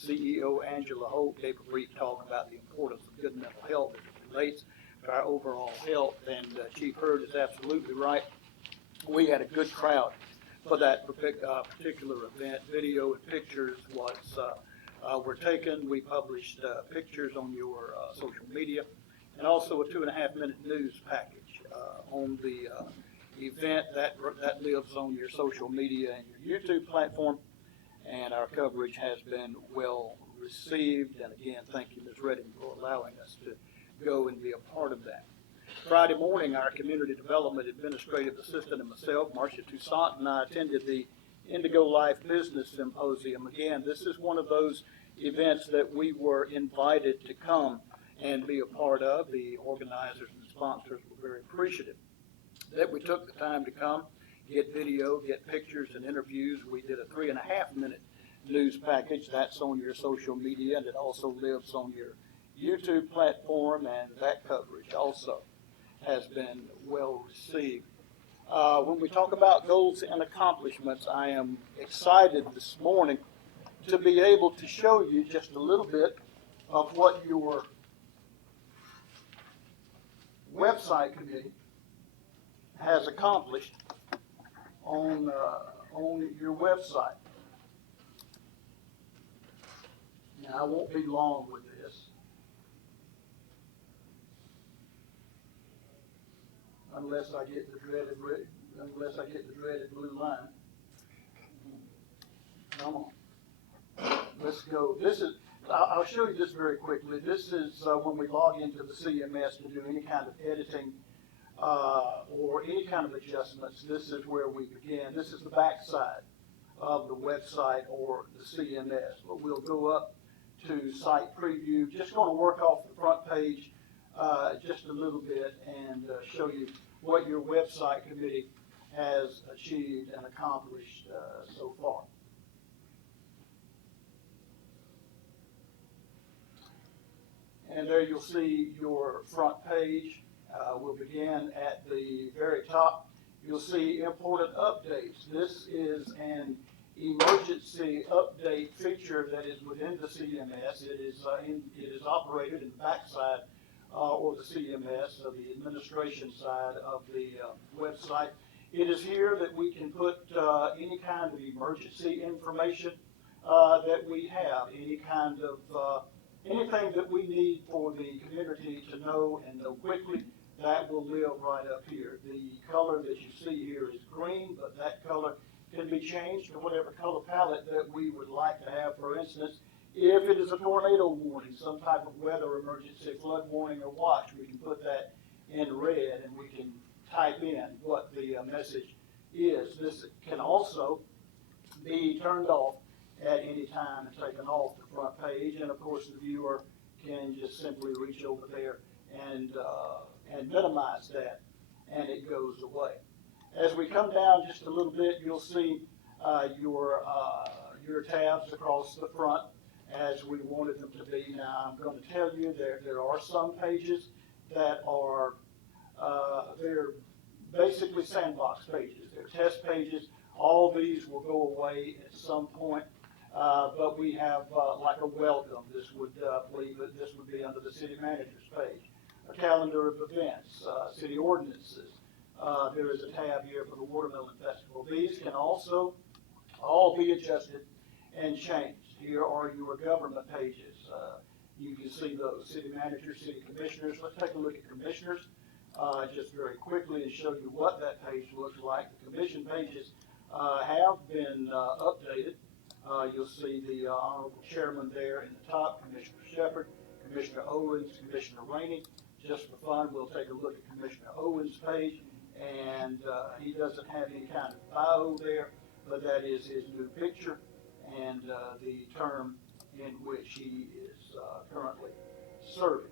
CEO Angela Holt gave a brief talk about the importance of good mental health as it relates to our overall health. And Chief Hurd is absolutely right. We had a good crowd for that particular event. Video and pictures were taken. We published pictures on your social media, and also a 2.5-minute news package on the event that lives on your social media and your YouTube platform. And our coverage has been well received. And again, thank you, Ms. Redding, for allowing us to go and be a part of that. Friday morning, our Community Development Administrative Assistant and myself, Marcia Toussaint, and I attended the Indigo Life Business Symposium. Again, this is one of those events that we were invited to come and be a part of. The organizers and sponsors were very appreciative that we took the time to come, get video, get pictures and interviews. We did a 3.5-minute news package. That's on your social media, and it also lives on your YouTube platform, and that coverage also has been well received. When we talk about goals and accomplishments, I am excited this morning to be able to show you just a little bit of what your website committee has accomplished on your website. Now, I won't be long with this, unless I get the dreaded blue line. Come on, let's go. I'll show you this very quickly. This is when we log into the CMS to do any kind of editing or any kind of adjustments. This is where we begin. This is the backside of the website or the CMS. But we'll go up to site preview. Just going to work off the front page just a little bit and show you what your website committee has achieved and accomplished so far. And there you'll see your front page. We'll begin at the very top. You'll see important updates. This is an emergency update feature that is within the CMS. It is operated in the backside or the CMS, so the administration side of the website. It is here that we can put any kind of emergency information that we have, any kind of anything that we need for the community to know and know quickly. That will live right up here. The color that you see here is green, but that color can be changed to whatever color palette that we would like to have. For instance, if it is a tornado warning, some type of weather emergency, flood warning or watch, we can put that in red and we can type in what the message is. This can also be turned off at any time and taken off the front page, and of course the viewer can just simply reach over there and minimize that, and it goes away. As we come down just a little bit, you'll see your tabs across the front as we wanted them to be. Now I'm going to tell you there are some pages that are they're basically sandbox pages. They're test pages. All these will go away at some point. But we have like a welcome. This would believe that this would be under the city manager's page. A calendar of events, city ordinances. There is a tab here for the Watermelon Festival. These can also all be adjusted and changed. Here are your government pages. You can see those city managers, city commissioners. Let's take a look at commissioners just very quickly and show you what that page looks like. The commission pages have been updated. You'll see the Honorable Chairman there in the top, Commissioner Shepard, Commissioner Owens, Commissioner Rainey. Just for fun, we'll take a look at Commissioner Owens' page, and he doesn't have any kind of bio there, but that is his new picture and the term in which he is currently serving.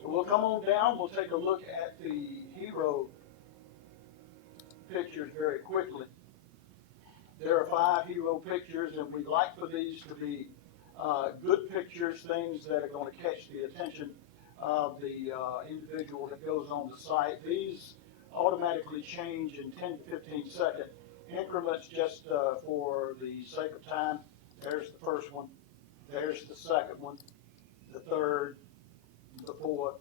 So we'll come on down, we'll take a look at the hero pictures very quickly. There are 5 hero pictures, and we'd like for these to be good pictures, things that are going to catch the attention of the individual that goes on the site. These automatically change in 10 to 15 second increments just for the sake of time. There's the first one, there's the second one, the third, the fourth,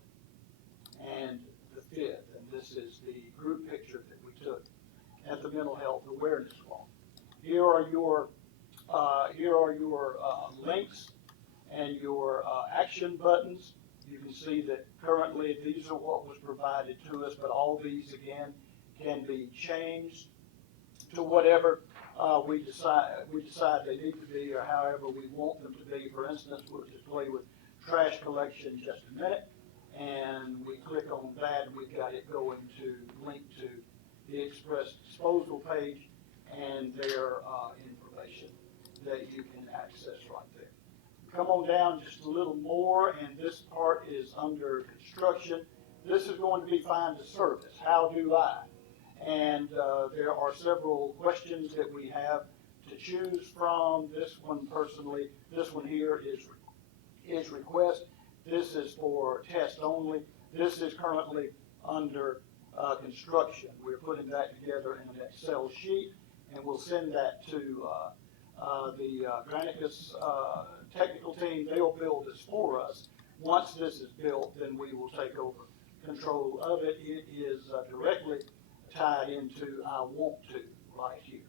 and the fifth. And this is the group picture that we took at the Mental Health Awareness Walk. Here are your links and your action buttons. You can see that currently these are what was provided to us, but all these again can be changed to whatever we decide they need to be, or however we want them to be. For instance, we'll just play with trash collection in just a minute, and we click on that, and we've got it going to link to the express disposal page and their information that you can access right there. Come on down just a little more, and this part is under construction. This is going to be find a service. How do I? And there are several questions that we have to choose from. This one personally, this one here is request. This is for test only. This is currently under construction. We're putting that together in an Excel sheet, and we'll send that to the Granicus technical team. They'll build this for us. Once this is built, then we will take over control of it. It is directly tied into I want to right here.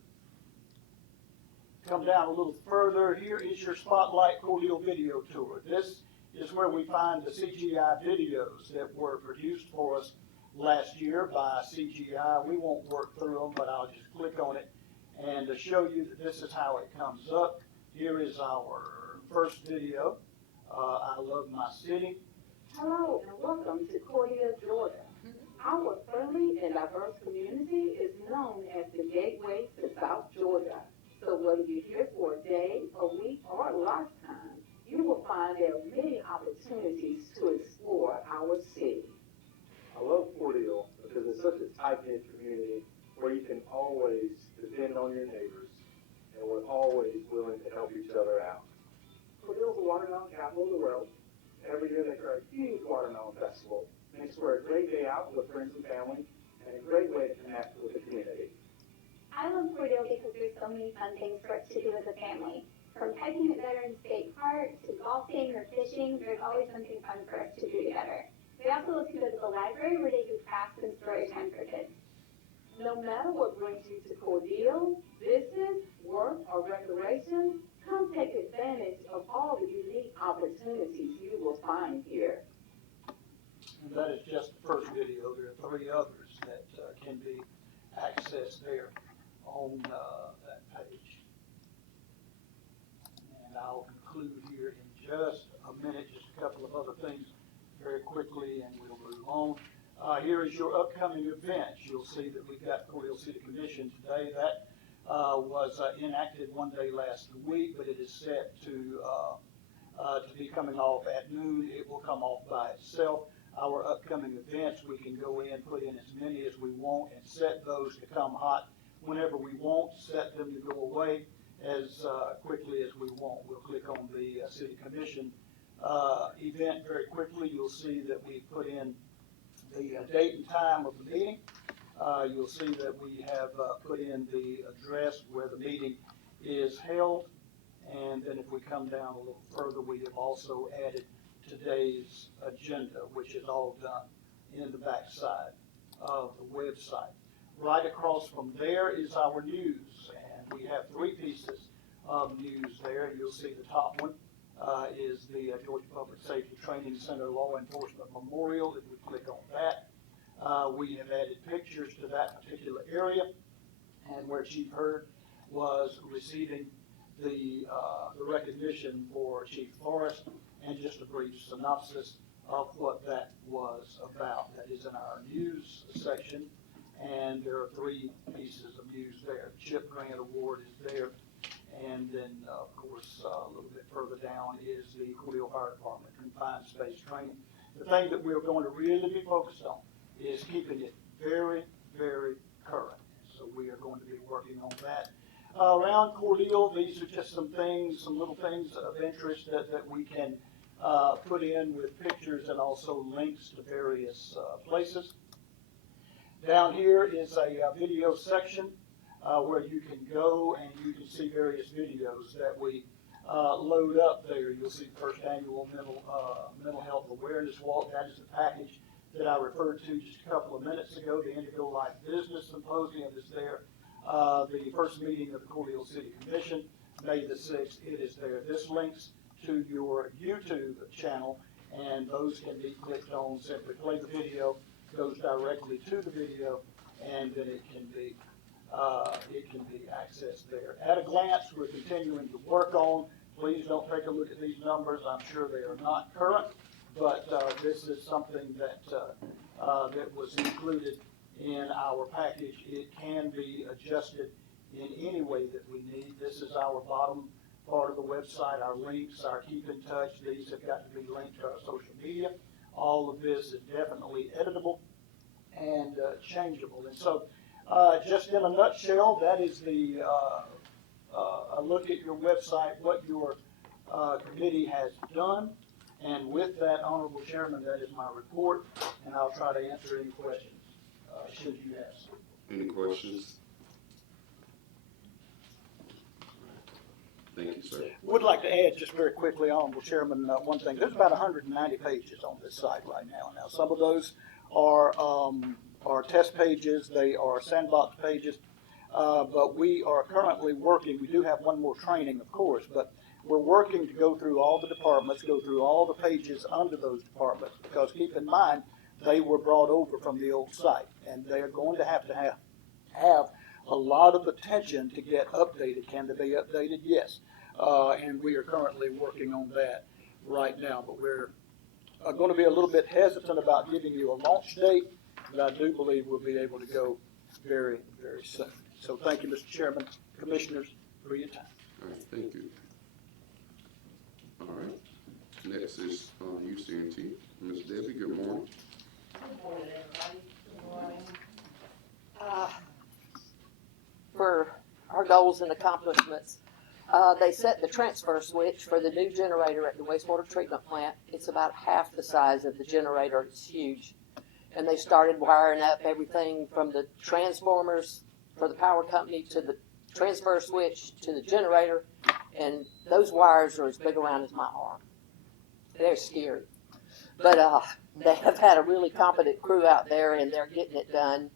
Come down a little further. Here is your Spotlight Cordele video tour. This is where we find the CGI videos that were produced for us last year by CGI. We won't work through them, but I'll just click on it and to show you that this is how it comes up. Here is our first video. I love my city. Hello and welcome to Cordele, Georgia. Our friendly and diverse community is known as the gateway to South Georgia. So whether you're here for a day, a week, or a lifetime, you will find there are many opportunities to explore our city. I love Cordele because it's such a tight-knit community where you can always depend on your neighbors and we're always willing to help each other out. Cordele's the watermelon capital of the world. Every year they throw a huge watermelon festival. Makes for a great day out with friends and family and a great way to connect with the community. I love Cordele because there's so many fun things for us to do as a family. From hiking at Veterans State Park to golfing or fishing, there's always something fun for us to do together. We also love to go to the library where they do crafts and story time for kids. No matter what brings you to Cordele, business, work, or recreation, come take advantage of all the unique opportunities you will find here. And that is just the first video. There are 3 others that can be accessed there on that page. And I'll conclude here in just a minute, just a couple of other things very quickly, and we'll move on. Here is your upcoming events. You'll see that we've got Cordele City Commission today. That was enacted one day last week, but it is set to be coming off at noon. It will come off by itself. Our upcoming events, we can go in, put in as many as we want, and set those to come hot whenever we want, set them to go away as quickly as we want. We'll click on the City Commission event very quickly. You'll see that we put in the date and time of the meeting. You'll see that we have put in the address where the meeting is held. And then if we come down a little further, we have also added today's agenda, which is all done in the back side of the website. Right across from there is our news, and we have 3 pieces of news there. You'll see the top one is the Georgia Public Safety Training Center Law Enforcement Memorial. If we click on that, we have added pictures to that particular area, and where Chief Hurd was receiving the recognition for Chief Forrest, and just a brief synopsis of what that was about. That is in our news section, and there are 3 pieces of news there. The CHIP Grant Award is there, and then, of course, a little bit further down is the Cordele Fire Department Confined Space Training. The thing that we're going to really be focused on is keeping it very, very current. So we are going to be working on that. Around Cordele, these are just some things, some little things of interest that we can put in with pictures and also links to various places. Down here is a video section where you can go and you can see various videos that we load up there. You'll see the first annual mental health awareness walk. That is the package that I referred to just a couple of minutes ago. The Indigo Life Business Symposium is there. The first meeting of the Cordele City Commission, May the 6th, it is there. This links to your YouTube channel, and those can be clicked on. Simply play the video, goes directly to the video, and then it can be accessed there. At a glance, we're continuing to work on. Please don't take a look at these numbers. I'm sure they are not current, but this is something that was included in our package. It can be adjusted in any way that we need. This is our bottom part of the website, our links, our keep in touch. These have got to be linked to our social media. All of this is definitely editable and changeable. And so just in a nutshell, that is the a look at your website, what your committee has done. And with that, Honorable Chairman, that is my report, and I'll try to answer any questions should you have some. Any questions? Thank you, sir. Would like to add just very quickly, Honorable Chairman, one thing. There's about 190 pages on this site right now. Now, some of those are test pages. They are sandbox pages. But we are currently working. We do have one more training, of course, but we're working to go through all the departments, go through all the pages under those departments, because keep in mind, they were brought over from the old site, and they are going to have a lot of attention to get updated. Can they be updated? Yes. And we are currently working on that right now, but we're going to be a little bit hesitant about giving you a launch date, but I do believe we'll be able to go very, very soon. So thank you, Mr. Chairman, Commissioners, for your time. All right, thank you. All right. Next is UCNT. Ms. Debbie, good morning. Good morning, everybody. Good morning. For our goals and accomplishments, they set the transfer switch for the new generator at the wastewater treatment plant. It's about half the size of the generator. It's huge. And they started wiring up everything from the transformers for the power company to the transfer switch to the generator. And those wires are as big around as my arm. They're scary. But they have had a really competent crew out there, and they're getting it done.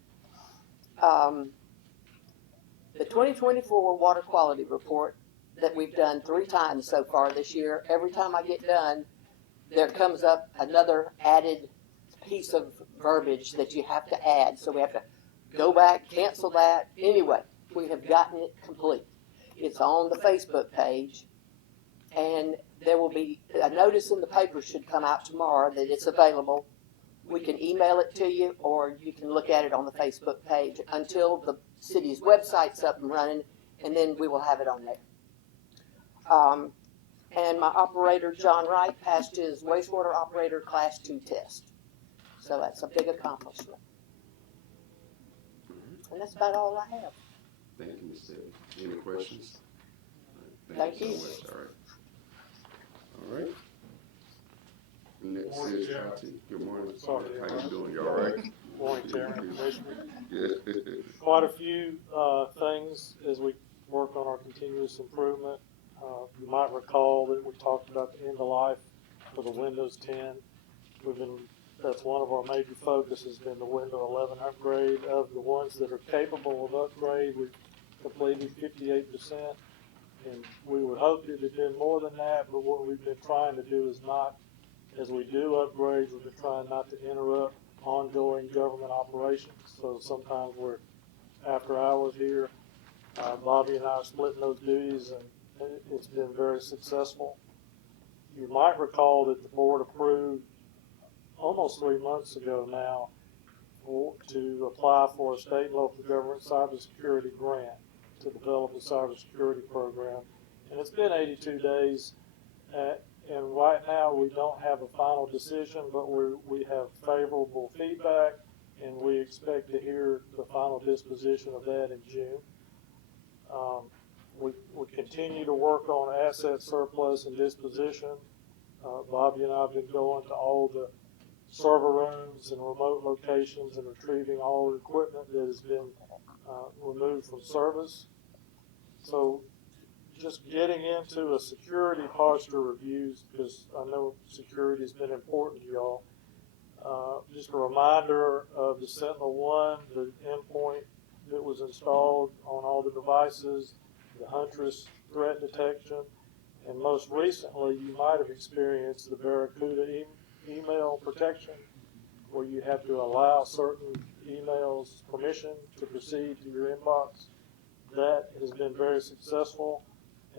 The 2024 water quality report that we've done 3 times so far this year, every time I get done, there comes up another added piece of verbiage that you have to add. So we have to go back, cancel that. Anyway, we have gotten it complete. It's on the Facebook page, and there will be a notice in the paper should come out tomorrow that it's available. We can email it to you, or you can look at it on the Facebook page until the city's website's up and running, and then we will have it on there. And my operator, John Wright, passed his wastewater operator class 2 test. So that's a big accomplishment. And that's about all I have. Thank you, Ms. Debbie. Any questions? Thank you. So much. All right. Next is Tati. Good morning. Sorry. How you doing? You all right? Morning, Chairman, Commissioner. Yeah. Quite a few things as we work on our continuous improvement. You might recall that we talked about the end of life for the Windows 10. That's one of our major focuses, been the Windows 11 upgrade. Of the ones that are capable of upgrade, we've completed 58%. And we would hope it had been more than that, but what we've been trying to do is not, as we do upgrades, we've been trying not to interrupt ongoing government operations. So sometimes we're after hours here. Bobby and I are splitting those duties, and it's been very successful. You might recall that the board approved almost 3 months ago now to apply for a state and local government cybersecurity grant to develop a cybersecurity program. And it's been 82 days, and right now we don't have a final decision, but we have favorable feedback, and we expect to hear the final disposition of that in June. We continue to work on asset surplus and disposition. Bobby and I have been going to all the server rooms and remote locations and retrieving all the equipment that has been removed from service. So just getting into a security posture reviews, because I know security has been important to y'all. Just a reminder of the Sentinel-1, the endpoint that was installed on all the devices, the Huntress threat detection, and most recently you might have experienced the Barracuda email protection, where you have to allow certain emails permission to proceed to your inbox. That has been very successful,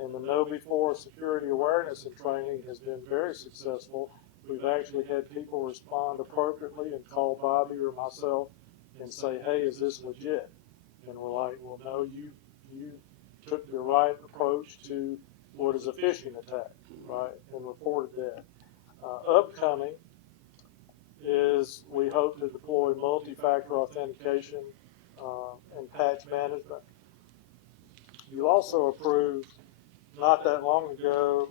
and the Know Before security awareness and training has been very successful. We've actually had people respond appropriately and call Bobby or myself and say, hey, is this legit? And we're like, well, no, you took the right approach to what is a phishing attack, right, and reported that. Upcoming is we hope to deploy multi-factor authentication and patch management. You also approved not that long ago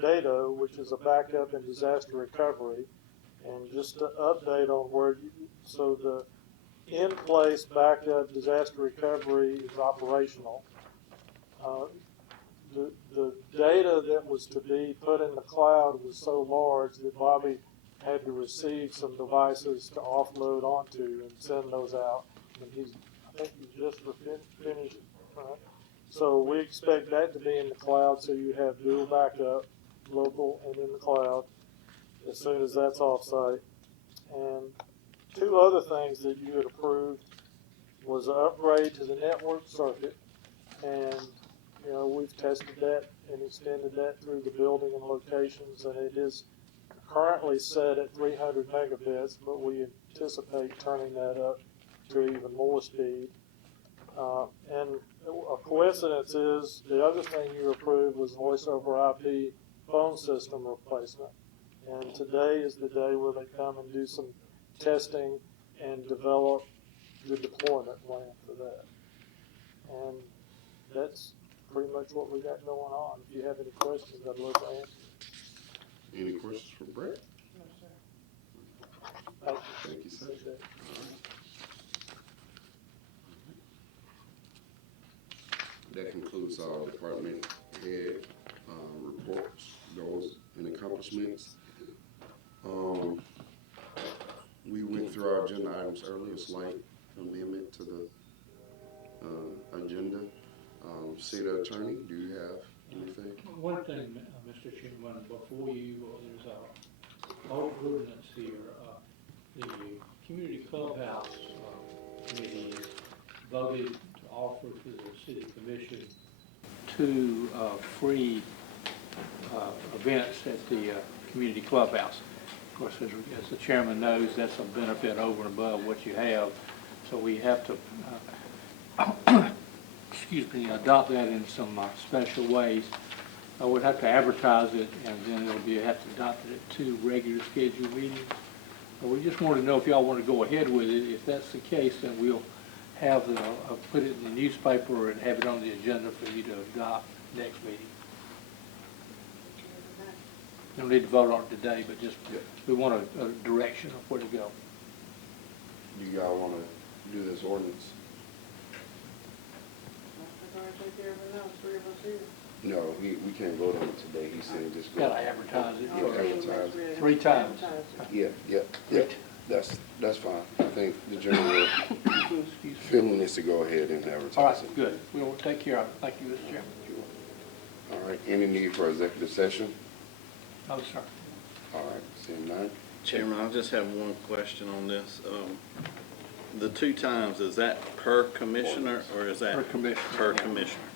DATO, which is a backup and disaster recovery. And just to update on so the in-place backup disaster recovery is operational. The data that was to be put in the cloud was so large that Bobby had to receive some devices to offload onto and send those out. And I think he's just finished, right? So we expect that to be in the cloud, so you have dual backup, local and in the cloud, as soon as that's off-site. And 2 other things that you had approved was an upgrade to the network circuit, and we've tested that and extended that through the building and locations, and it is currently set at 300 megabits, but we anticipate turning that up to even more speed. And a coincidence is the other thing you approved was voice over IP phone system replacement. And today is the day where they come and do some testing and develop the deployment plan for that. And that's pretty much what we got going on. If you have any questions, I'd love to answer. Any questions for Brett? No, sir. Thank you, sir. That concludes our department head reports, goals, and accomplishments. We went through our agenda items earlier, slight amendment to the agenda. City Attorney, do you have anything? One thing, Mr. Chairman, before you, there's a old ordinance here. The Community Clubhouse Committee voted to offer to the City Commission two free events at the Community Clubhouse. Of course, as the chairman knows, that's a benefit over and above what you have. So we have to, excuse me, adopt that in some special ways. We'd have to advertise it, and then it'll be have to adopt it at 2 regular scheduled meetings. We just want to know if y'all want to go ahead with it. If that's the case, then we'll have the, put it in the newspaper and have it on the agenda for you to adopt next meeting. You don't need to vote on it today, but just we want a direction of where to go. Do y'all want to do this ordinance? No, we can't vote on it today. He said just go. Gotta advertise it. Advertise it. 3 times. Yeah. That's fine. I think the general feeling is to go ahead and advertise it. All right, good. We'll take care of it. Thank you, Mr. Chairman. All right, any need for executive session? No, sir. All right, seeing none. Chairman, I just have one question on this. The 2 times, is that per commissioner or is that? Per commissioner. Per commissioner.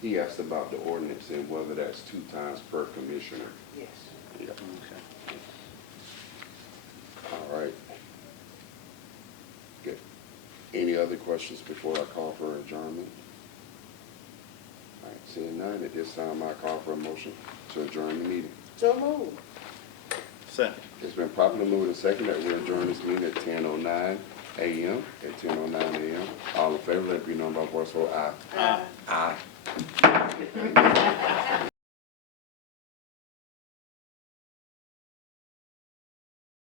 He asked about the ordinance and whether that's 2 times per commissioner. Yes. Yeah. Okay. All right. Good. Any other questions before I call for adjournment? All right, seeing none, at this time I call for a motion to adjourn the meeting. So move. Second. It's been properly moved and second that we adjourn this meeting at 10:09 a.m. At 10:09 a.m. All in favor, let it be known by voice vote aye. Aye. Aye.